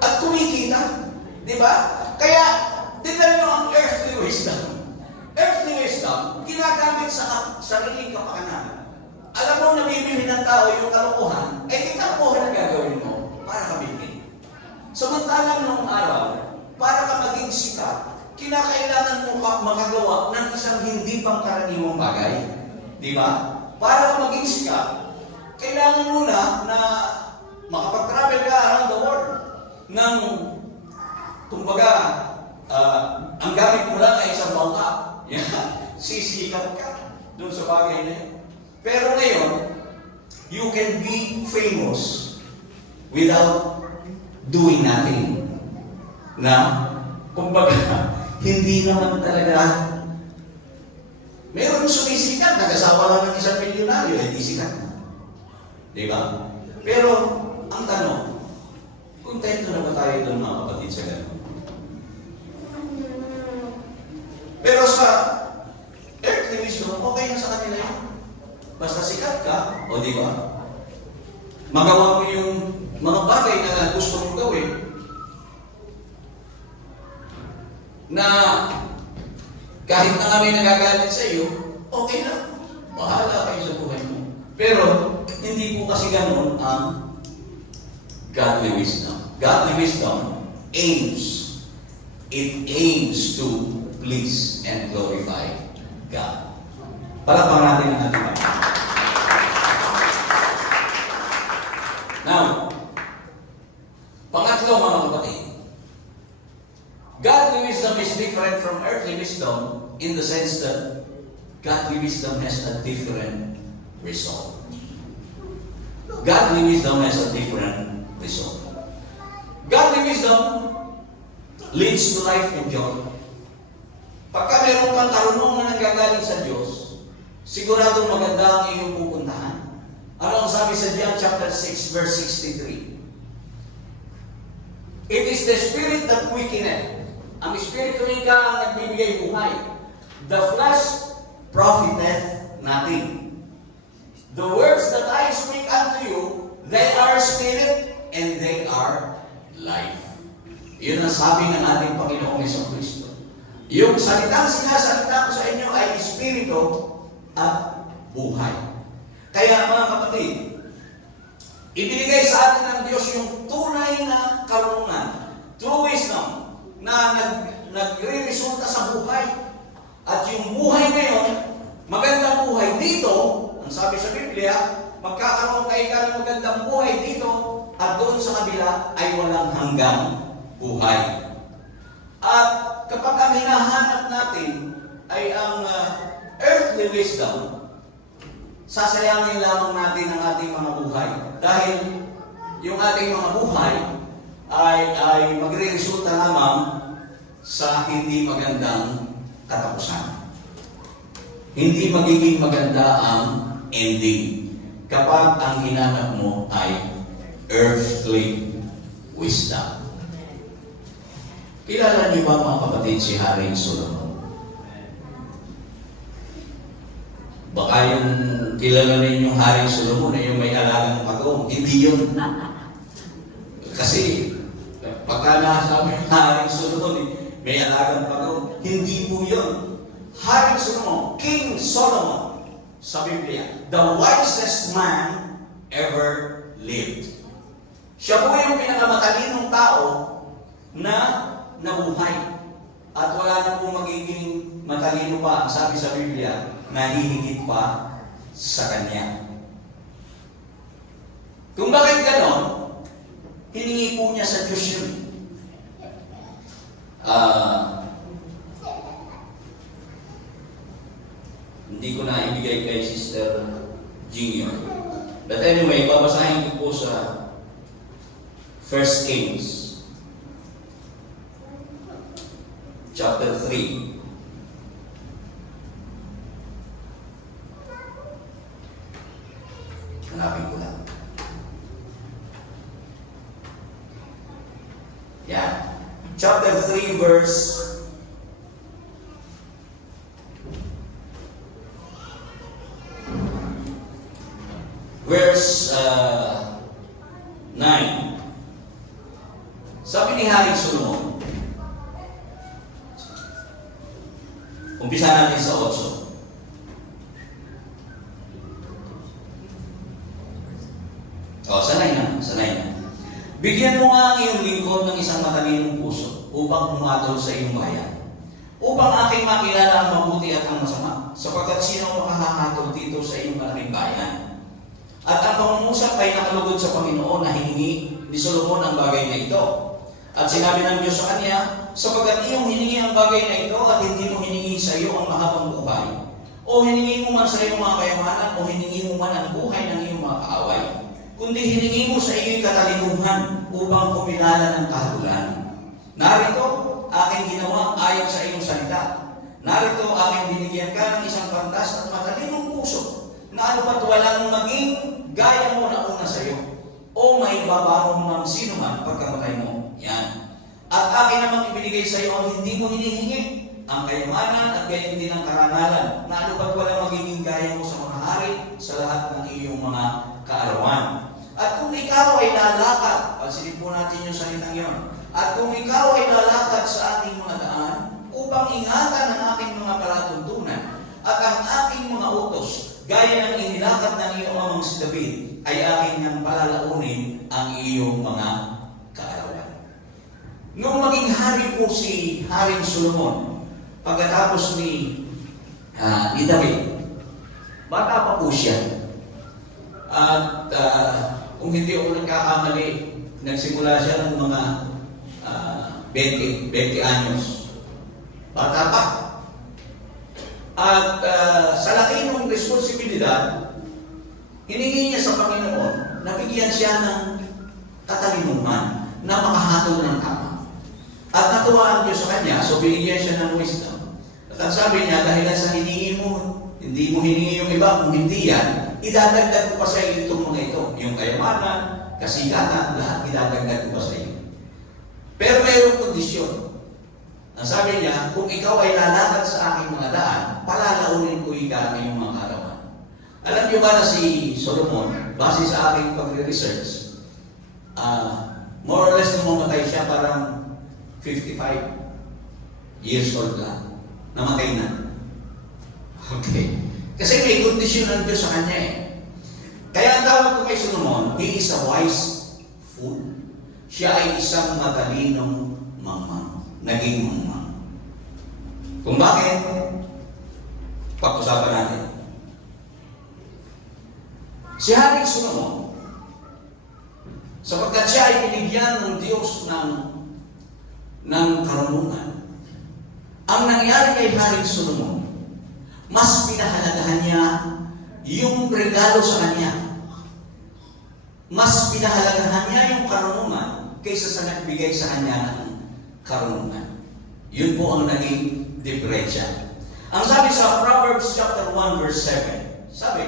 at kumikita. Di ba? Kaya, tignan nyo ang earthly wisdom. Earthly wisdom, ginagamit sa sariling kapakanan. Alam mo, nabibili ng tao yung kalokohan, eh di kalokohan na gagawin mo para kabili. Samantalang noong araw, para ka maging sikat, kinakailangan mo makagawa ng isang hindi pangkaraniwang bagay. Di ba? Para ka maging sikat, kailangan mo na makapag-travel ka around the world ng, kumbaga, ang gamit mo lang ay isang bangka. Sisikat ka doon sa bagay na yun. Pero ngayon, you can be famous without doing nothing. Na, kumbaga, hindi naman talaga, meron sumisikat, nag-asawa lang ng isang milyonaryo, hindi sikat na. Di ba? Pero, ang tanong, kontento na ba tayo doon mga kapatid sa gano'n? Pero sa earthly wisdom, okay na sa kanila yun. Basta sikat ka, o di ba? Magawa mo yung mga bagay na gusto mong gawin na kahit na kami nagagalit sa iyo, okay lang. Bahala kayo sa buhay mo. Pero, hindi po kasi ganoon ang godly wisdom. Godly wisdom aims. It aims to please and glorify God. Palakpakan natin ang ating Panginoon. Now, pangatlo mga kapatid, godly wisdom is different from earthly wisdom in the sense that godly wisdom has a different result. Godly wisdom has a different result. Godly wisdom leads to life and joy. Pagka meron kang karunungan na nanggagaling sa Diyos, siguradong maganda ang iyong pupuntahan. Ano ang sabi sa John chapter 6 verse 63? It is the Spirit that quickeneth. Ang Espiritu ni ka ang nagbibigay buhay. The flesh profiteth nothing. The words that I speak unto you, they are spirit and they are life. Yun ang sabi ng ating Panginoong Jesucristo. Yung salitang sinasalita ko sa inyo ay espiritu at buhay. Kaya mga kapatid, ibinigay sa atin ng Diyos yung tunay na karunungan, true wisdom, na nagre-resulta sa buhay. At yung buhay ngayon, magandang buhay dito, ang sabi sa Biblia, magkakaroon kayo ka ng magandang buhay dito, at doon sa kabila ay walang hanggang buhay. At kapag ang hinahanap natin ay ang earthly wisdom, sasayangin lamang natin ang ating mga buhay. Dahil yung ating mga buhay ay magre-resulta lamang sa hindi magandang katapusan. Hindi magiging maganda ang ending kapag ang hinanap mo ay earthly wisdom. Kilala niyo ba mga kapatid si Haring Solomon? Baka yung kilala ninyo yung Haring Solomon ay yung may alagang pagong. Hindi yun. Kasi pagka nasabi Haring Solomon may alagang pagong, hindi po yun. Haring Solomon, King Solomon sa Biblia, the wisest man ever lived. Siya po yung pinakamatalinong tao na nabuhay. At wala na pong magiging matalino pa, ang sabi sa Biblia, na hihigit pa sa kanya. Kung bakit ganon, hiningi po niya sa Diyos yun. Hindi ko na ibigay kay Sister Junior. But anyway, babasahin ko po sa 1 Kings chapter 3. Hanapin ko lang. Yan. Chapter 3 verse 9. Sabi ni Haring Solomon, umpisa natin sa 8. Sanay na. Bigyan mo nga ang iyong lingkod ng isang matalinong puso upang pumatol sa iyong bayan, upang aking makilala ang mabuti at ang masama, sapagkat sino makahahatol dito sa iyong malaking bayan. At ang pangungusap ay nakalugod sa Panginoon na hiningi ni Solomon ang bagay na ito. At sinabi ng Diyos sa kanya, sapagkat iyong hiningi ang bagay na ito at hindi mo hiningi sa iyo ang mahabang buhay, o hiningi mo man sa iyong mga kayamanan, o hiningi mo man ang buhay ng iyong mga kaaway, kundi hiningi mo sa iyo'y katalinuhan upang kumilala ng kahulugan. Narito, aking ginawa ayon sa iyong salita. Narito, aking binigyan ka ng isang pantas at matalinong puso, na ano ba't walang maging gaya mo na una sa iyo, o may babaho ng sino man pagkamatay mo. Yan. At akin namang ibinigay sa iyo ang hindi mo hinihingi, ang kayamanan at gayon din ang karangalan, na ano ba't walang magiging gaya mo sa mga hari sa lahat ng iyong mga kaarawan. At kung ikaw ay lalakad, pansinin po natin yung salitang yun, at kung ikaw ay lalakad sa ating mga daan, upang ingatan ang aking mga palatuntunan, at ang aking mga utos, gaya ng inilakad ng iyong amang si David, ay aking nang palalaunin ang iyong mga kaarawan. Nung maging hari po si Haring Solomon, pagkatapos ni David, bata pa po siya. At kung hindi ako nagkakamali, nagsimula siya ng mga 20 anyos. Bata pa. At sa laki ng responsibilidad, hiningi niya sa Panginoon na bigyan siya ng katalinuhan na makahatol ng tama. At natuwaan Diyos sa kanya, so binigyan siya ng wisdom. At ang sabi niya, dahil sa hiningi mo, hindi mo hiningi yung iba, kung hindi yan, idadagdag ko pa sa iyo itong mga ito. Yung kayamanan, kasigatan, lahat idadagdag ko pa sa iyo. Pero mayroong kondisyon. Ang sabi niya, kung ikaw ay lalakad sa aking mga daan, palalaunin ko ika ngayong mga kaarawan. Alam niyo ba na si Solomon, base sa aking pagre-research, more or less nung mamatay siya, parang 55 years old lang. Namatay na. Okay. Kasi may kondisyon ng Diyos sa kanya eh. Kaya ang tawag ko kay Solomon, he is a wise fool. Siya ay isang matalinong mangmang. Naging mangmang. Kung bakit? Pag-usapan natin. Si Haring Solomon, sapagkat siya ay binigyan ng Diyos ng karunungan. Ang nangyari kay Haring Solomon, mas pinahalagahan niya yung regalo sa kanya. Mas pinahalagahan niya yung karunungan kaysa sa nagbigay sa kanya ng karunungan. Yun po ang naging diferensya. Ang sabi sa Proverbs chapter 1 verse 7, sabi,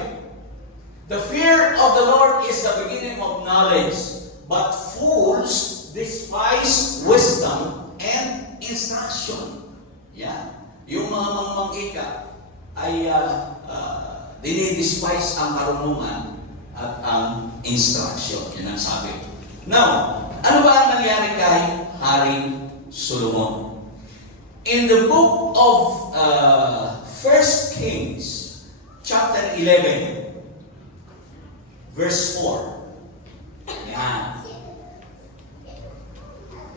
"The fear of the Lord is the beginning of knowledge, but fools despise wisdom and instruction." Yeah. Yung mga mangmangika ay dinidespise ang karunungan at ang instruction. Yan ang sabi. Now, ano ba ang nangyari kay Haring Solomon? In the book of 1 Kings, chapter 11, verse 4. Yan.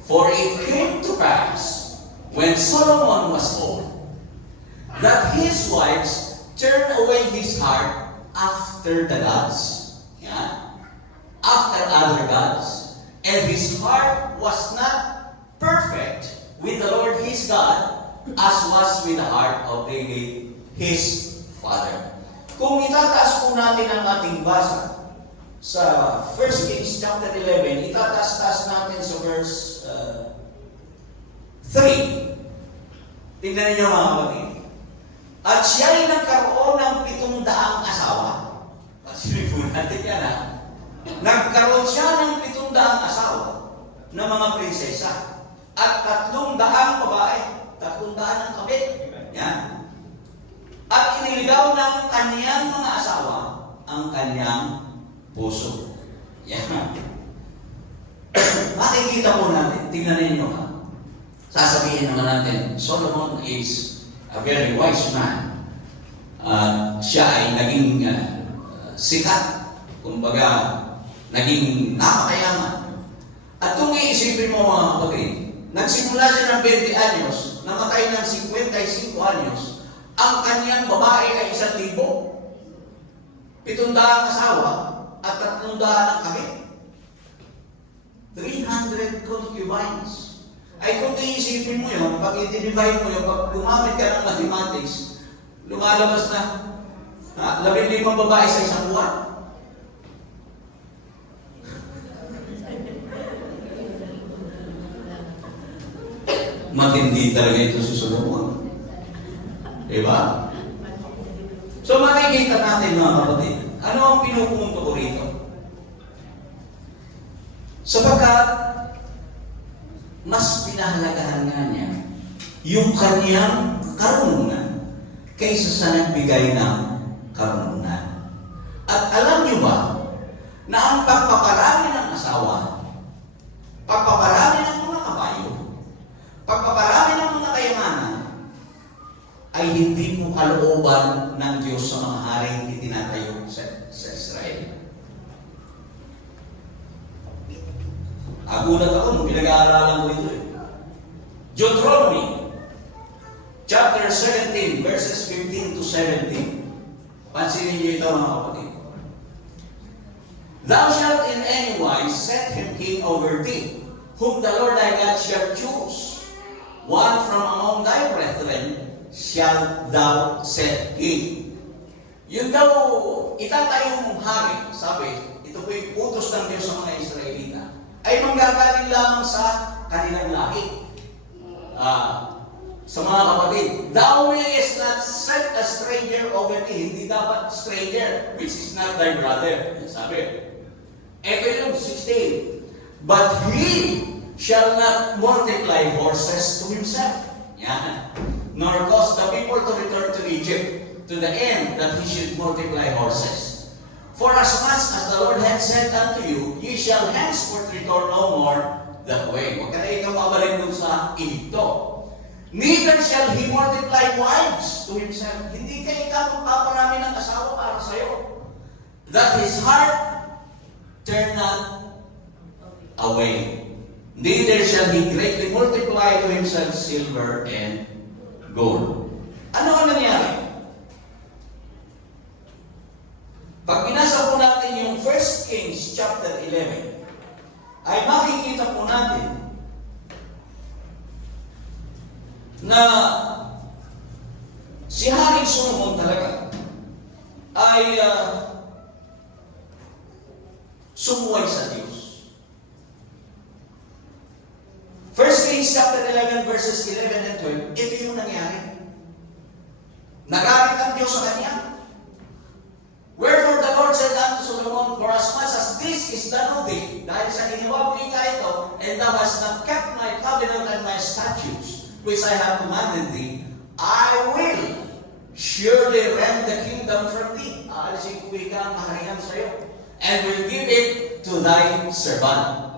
"For it came to pass, when Solomon was old, that his wives turned away his heart after the gods." Yeah. After other gods. "And his heart was not perfect with the Lord his God, as was with the heart of David, his father." Kung itataas po natin ang ating basa sa 1 Kings chapter 11, itataas natin sa verse 3. Tingnan niyo mga kapatid. "At siya'y nagkaroon ng 700 asawa." Sinipo natin yan ha. Nagkaroon siya ng 700 asawa na mga prinsesa. At 300 babae. 300 ang kabit. Yan. At iniligaw ng kaniyang mga asawa ang kaniyang puso. Yan. Makikita po natin. Tingnan ninyo ha. Sasabihin naman natin, Solomon is a very wise man. Siya ay naging sikat. Kumbaga, naging napakayaman. At kung iisipin mo mga kapatid, nagsimula siya ng 20 anyos, namatay ng 55 anyos, ang kanyang babae ay 1,000, 700 asawa, at 300 ang kabit. 300 concubines. Ay kung iisipin mo yun, pag i-divide mo yun, pag gumamit ka ng mathematics, lumalabas na 15 babae sa isang buwan. Matindi talaga ito si Solomon. Diba? So makikita natin mga kapatid, ano ang pinupunto ko rito? Sapagkat mas pinahalagahan nga niya yung kanyang karunungan kaysa sa nagbigay ng karunungan. At alam niyo ba na ang pagpaparami ng asawa, pagpaparami ng mga kabayo, pagpaparami ng mga kayamanan ay hindi po kalooban ng Diyos sa mga haring itinatayo sa Israel. Agulat ako nung pinag-aaralan ko ito eh. Deuteronomy, chapter 17, verses 15 to 17. Pansinin niyo ito mga kapatid. Thou shalt in any wise set him king over thee, whom the Lord thy God shall choose. One from among thy brethren shall thou set king. Yun daw, itatayo mong hari, sabi, ito po yung utos ng Diyos sa mga Israelita, ay manggagaling lamang sa kanilang lahi. Sa mga kapatid, thou mayest not set a stranger over thee. Hindi dapat stranger, which is not thy brother. Sabi. Ito yung 16. But he shall not multiply horses to himself. Yan. Nor cause the people to return to Egypt, to the end that he should multiply horses. For as much as the Lord hath said unto you, ye shall henceforth return no more that way. Huwag ka na ikaw mabalik dun sa Egypto. Neither shall he multiply wives to himself. Hindi ka ikaw magpaparami ng asawa para sa'yo. That his heart turn not away. Neither shall he greatly multiply to himself silver and gold. Ano ang nangyari? Pag binasa po natin yung 1 Kings chapter 11, ay makikita po natin na si Haring Solomon talaga ay sumuway sa Diyos. 1 Kings chapter 11 verses 11 and 12, ito yung nangyari. Nagalit ang Diyos sa kanya. Wherefore the Lord said unto Solomon, for as much as this is done of thee, dahil sa ginawa mo ito, and thou hast not kept my covenant and my statutes, which I have commanded thee, I will surely rend the kingdom from thee. Aalisin ko ika ang kaharian sa iyo, and will give it to thy servant.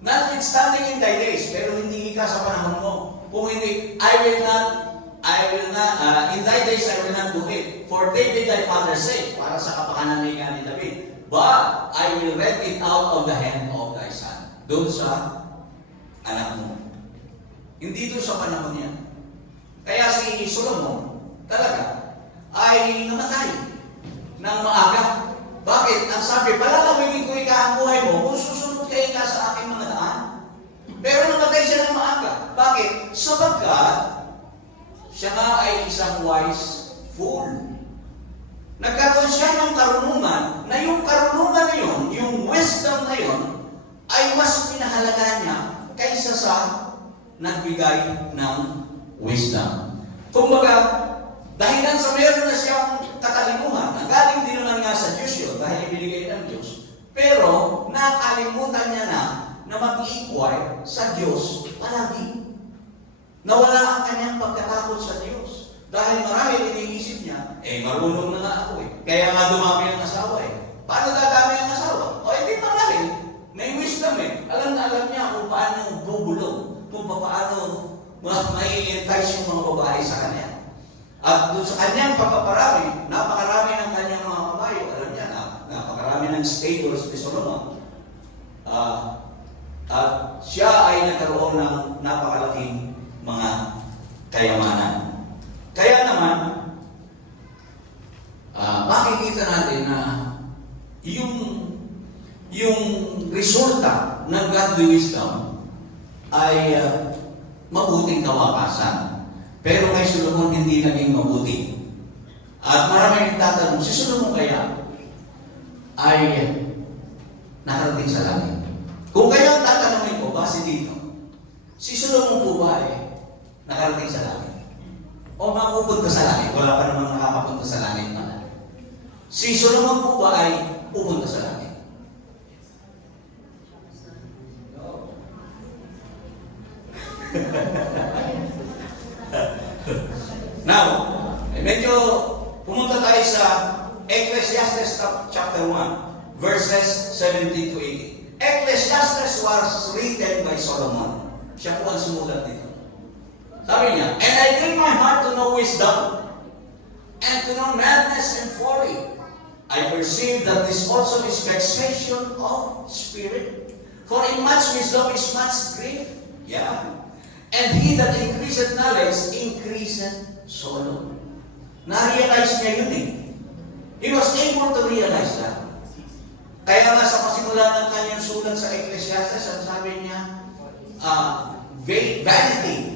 Notwithstanding in thy days, pero hindi ka sa panahon mo. Kung hindi, I will not, in thy days I will not do it. For David thy father's sake, para sa kapakanan ni David. But I will rent it out of the hand of thy son. Doon sa anak mo. Hindi doon sa panahon niya. Kaya si Solomon, talaga, ay namatay ng maaga. Bakit? Ang sabi, palalawigin ko ika ang buhay mo kung susunod ka ika sa aking mga daan. Pero namatay siya ng maaga. Bakit? Sapagkat siya nga ay isang wise fool. Nagkaroon siya ng karunungan na yung karunungan na yun, yung wisdom na yun, ay mas pinahalaga niya kaysa sa nagbigay ng wisdom. Kumbaga, dahilan sa meron na siyang katalinuhan, nagaling din naman nga sa Diyos yun, dahil ibinigay ng Diyos. Pero, nakalimutan niya na mag-inquire sa Diyos palagi. Nawala ang kanyang pagkatakot sa Diyos. Dahil marami iniisip niya, marunong na nga ako Kaya nga dumami ang asawa Paano dadami ang asawa? Hindi marami. May wisdom Alam na alam niya kung paano bubulong, kung paano mai-entice yung mga babae sa kanya. At doon sa kanyang pagpaparami, napakarami ng kanyang mga kabayo. Alam niya, napakarami ng stables ni Solomon. At siya ay nagkaroon ng napakalaking mga kayamanan. Kaya naman, makikita natin na yung resulta ng godly wisdom ay mabuting kawapasan. Pero kay Solomon hindi naging mabuti. At marami nagtatanong, si Solomon kaya ay nakarating sa langit? Kung kaya ang tatanungin ko, base dito, si Solomon po ba ay nakarating sa langit? O mapupunta sa langit? Wala pa namang nakapapunta sa langit na. Si Solomon po ba ay pupunta sa langit? Now, medyo pumunta tayo sa Ecclesiastes chapter 1, verses 17 to 18. Ecclesiastes was written by Solomon. Siya po ang sumulat dito. Sabi niya, and I gave my heart to know wisdom, and to know madness and folly. I perceive that this also is vexation of spirit. For in much wisdom is much grief. Yeah. And he that increaseth knowledge, increaseth sorrow. Na-realize niya yun eh. He was able to realize that. Kaya nga sa pasimula ng kanyang sulat sa Ecclesiastes, ang sabi niya, vanity,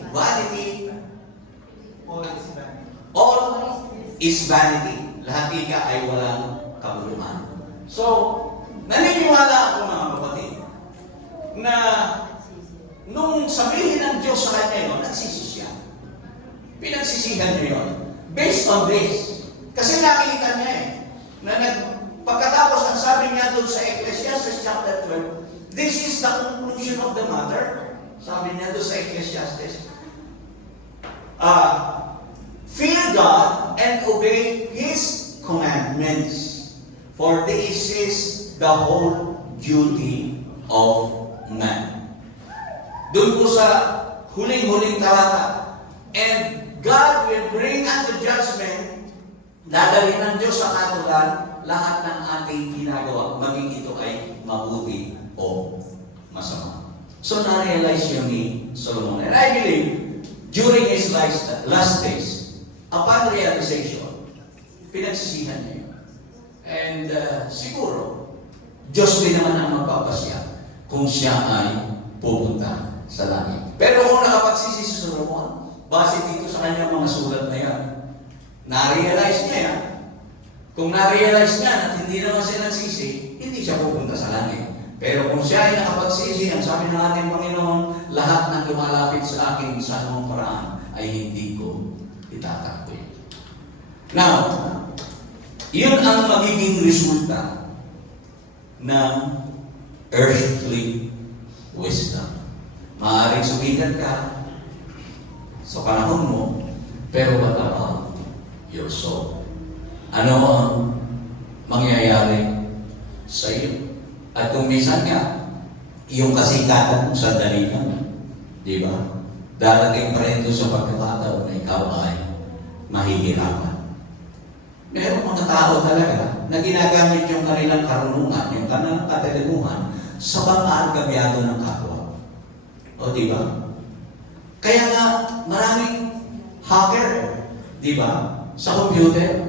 all is vanity. Lahat ika ay walang kabuluhan. So, naniniwala ako mga kapatid, na nung sabihin ng Diyos sa kanya yun, nagsisi siya. Pinagsisihan niya yun. Based on this. Kasi nakikita niya na pagkatapos ang sabi niya doon sa Ecclesiastes chapter 12, this is the conclusion of the matter. Sabi niya doon sa Ecclesiastes, fear God and obey His commandments, for this is the whole duty of man. Doon po sa huling-huling talata, and God will bring unto judgment, dadalhin ng Diyos sa katulan, lahat ng ating ginagawa, maging ito ay mabuti o masama. So, na-realize yun ni Solomon. And I believe, during his last days, upon realization, pinagsisihan niya yun. And siguro, Diyos din naman ang magpapasya kung siya ay pupunta sa langit. Pero kung nakapagsisi si Solomon, base dito sa kanyang mga sulat na yan, na-realize niya yan. Kung na-realize niya at hindi naman siya nagsisi, hindi siya pupunta sa langit. Pero kung siya ay nakapagsisi, ang sabi ng ating Panginoon, lahat ng lumalapit sa akin sa anumang paraan ay hindi ko itatakbo. Now, yun ang magiging resulta ng earthly wisdom. Maaaring sumigat ka sa panahon mo, pero what about your soul? Ano ang mangyayari sa iyo? At kung minsan nga, yung kasikatan mo sandali lang, di ba? Darating pa rin doon sa pagkakataon na ikaw ay mahihirapan. Meron mga tao talaga na ginagamit yung kanilang karunungan, yung kanilang katalinuhan sa pang-aagabyado ng kapwa. O di ba? Kaya nga, maraming hacker, di ba? Sa computer.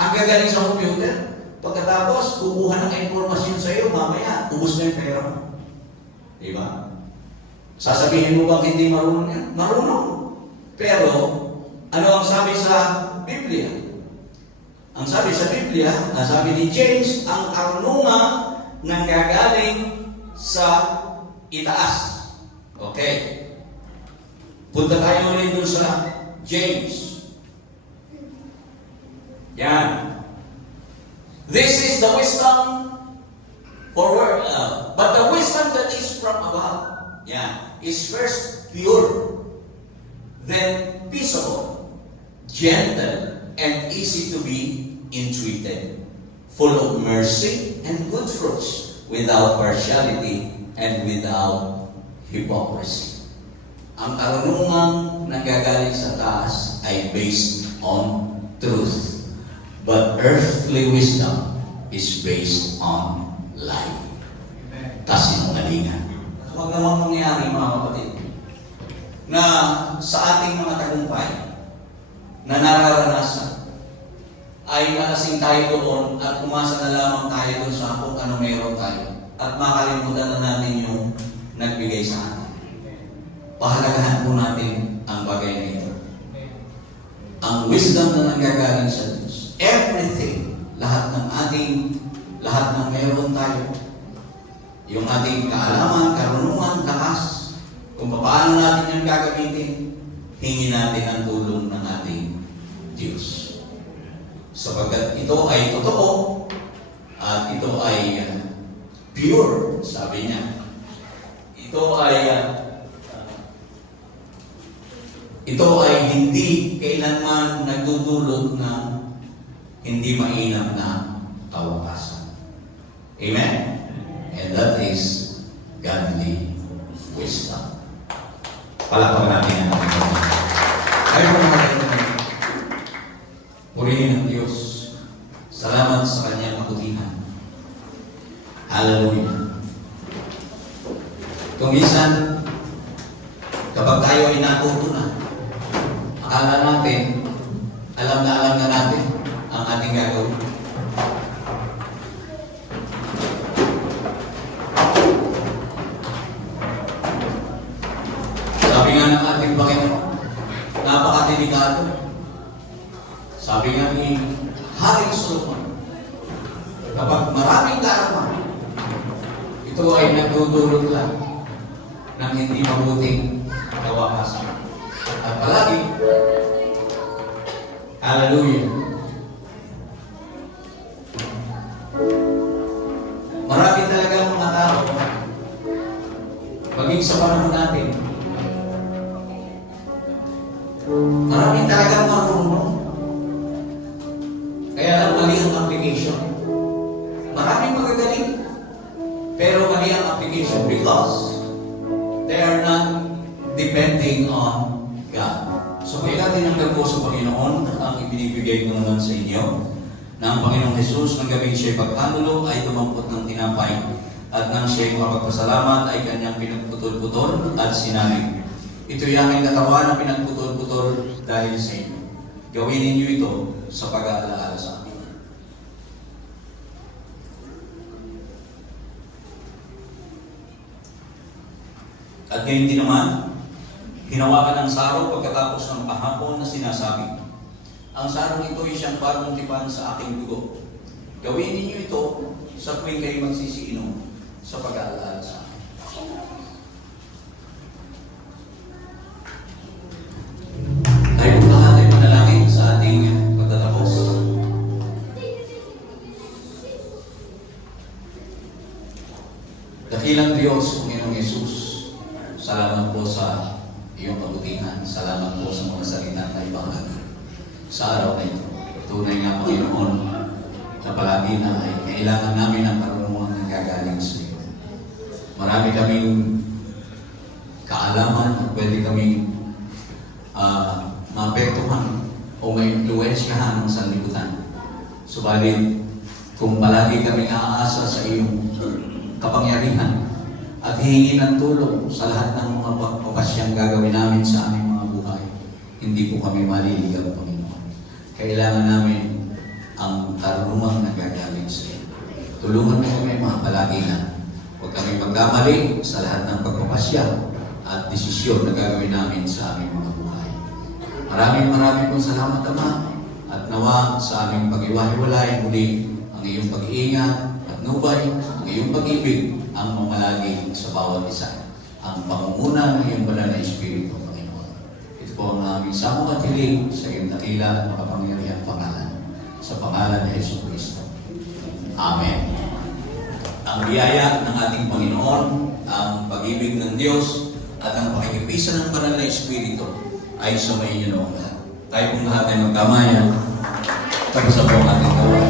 Ang gagaling sa computer, pagkatapos, kukuha ng informasyon sa iyo, mamaya, ubos na yung pera mo. Di ba? Sasabihin mo bang hindi marunong yan? Marunong. Pero, ano ang sabi sa Biblia? Ang sabi sa Biblia, sabi ni James, ang karunungan nanggagaling sa itaas. Okay. Punta tayo ulit dun sa James. Yan. This is the wisdom but the wisdom that is from above, is first pure, then peaceable, gentle, and easy to be entreated, full of mercy and good fruits, without partiality and without hypocrisy. Ang karunungang nanggagaling sa taas ay based on truth. But earthly wisdom is based on lie. Kasinungalingan. Huwag namang mangyari mga kapatid na sa ating mga tagumpay na nararanasan ay malasing tayo doon at umasa na lamang tayo doon sa kung ano meron tayo at makalimutan na natin yung nagbigay sa atin. Pahalagahan po natin ang bagay na ito. Ang wisdom na nanggagaling sa Diyos. Everything, lahat ng meron tayo, yung ating kaalaman, karunungan, lakas, kung paano natin yung gagamitin, hingin natin ang tulong ng ating Diyos. Sapagkat ito ay totoo, at ito ay pure, sabi niya. Ito ay hindi kailanman nagdudulot ng hindi mainam na kawakasan. Amen? And that is godly wisdom. Palakpakan natin ang ating Panginoon. Ay po mga kaibigan, purihin ng Diyos. Salamat sa Kanyang kabutihan. Hallelujah. Kung minsan, kapag tayo ay natuto na. Akala natin, alam na natin ang ating gagawin. Sabi nga ng ating Panginoon, napakadelikado. Sabi nga ni Haring Solomon, kapag maraming dharma, ito ay nagdudulot lang ng hindi mabuting kawahasan. At palagi, hallelujah, marami talaga mga tao, maging sa panahon natin, marami talaga marunong. Kaya lang mali ang application. Maraming magagaling, pero mali ang application because they are not depending on God. So kaya tinanggap po sa Panginoon ang ibinibigay ko naman sa inyo na ang Panginoong Jesus ng gabing siya'y pagkanulo ay tumampot ng tinapay at nang siya'y makapagpasalamat ay kanyang pinagputol-putol at sinabi, ito'y aming katawan na pinagputol-putol dahil sa inyo. Gawin ninyo ito sa pag-aalaala sa amin. At ngayon din naman, hinawakan ang sarong pagkatapos ng kahapon na sinasabi, ang sarong ito ay siyang bagong tipan sa aking dugo. Gawin ninyo ito sa tuwing kayo magsisiinom sa pag-aalaala sa akin. Tayo po lahat ay manalangin sa ating pagtatapos. Dakilang Diyos, Panginoong Yesus, salamat po sa iyong kabutihan. Salamat po sa mga salita na ibahagi sa araw na ito. Tunay nga, Panginoon, na palagi na ay kailangan namin ang karunungan na gagaling sa iyo. Marami kaming kaalaman at pwede kaming maapektuhan o may impluwensyahan ng sanlibutan. Subalit, kung palagi kaming aasa sa iyong kapangyarihan at hihingi ng tulong sa lahat ng mga pagpapasyang gagawin namin sa aming mga buhay, hindi po kami maliligaw, Panginoon. Kailangan namin ang karunungan na gagaling sa iyo. Tulungan mo kami mga palagihan. Huwag kami magkamali sa lahat ng pagpapasya at desisyon na gagawin namin sa aming mga buhay. Maraming pong salamat, Ama, at nawa sa aming pag-iwahiwalay muli ang iyong pag-iingat at nubay, ang iyong pag-ibig ang mamalagi sa bawat isa. Ang pangunguna ng iyong banal na Espiritu, Panginoon. Ito po ang aming samong at hiling sa iyong dakila at makapangyarihang pangalan. Sa pangalan ni Jesu Cristo. Amen. Ang biyaya ng ating Panginoon, ang pag-ibig ng Diyos, at ang pakikipisan ng banal na Espiritu ay sumayin niyo noon. Tayo pong lahat ay magkamayan. Tapos sa buong ating gawain.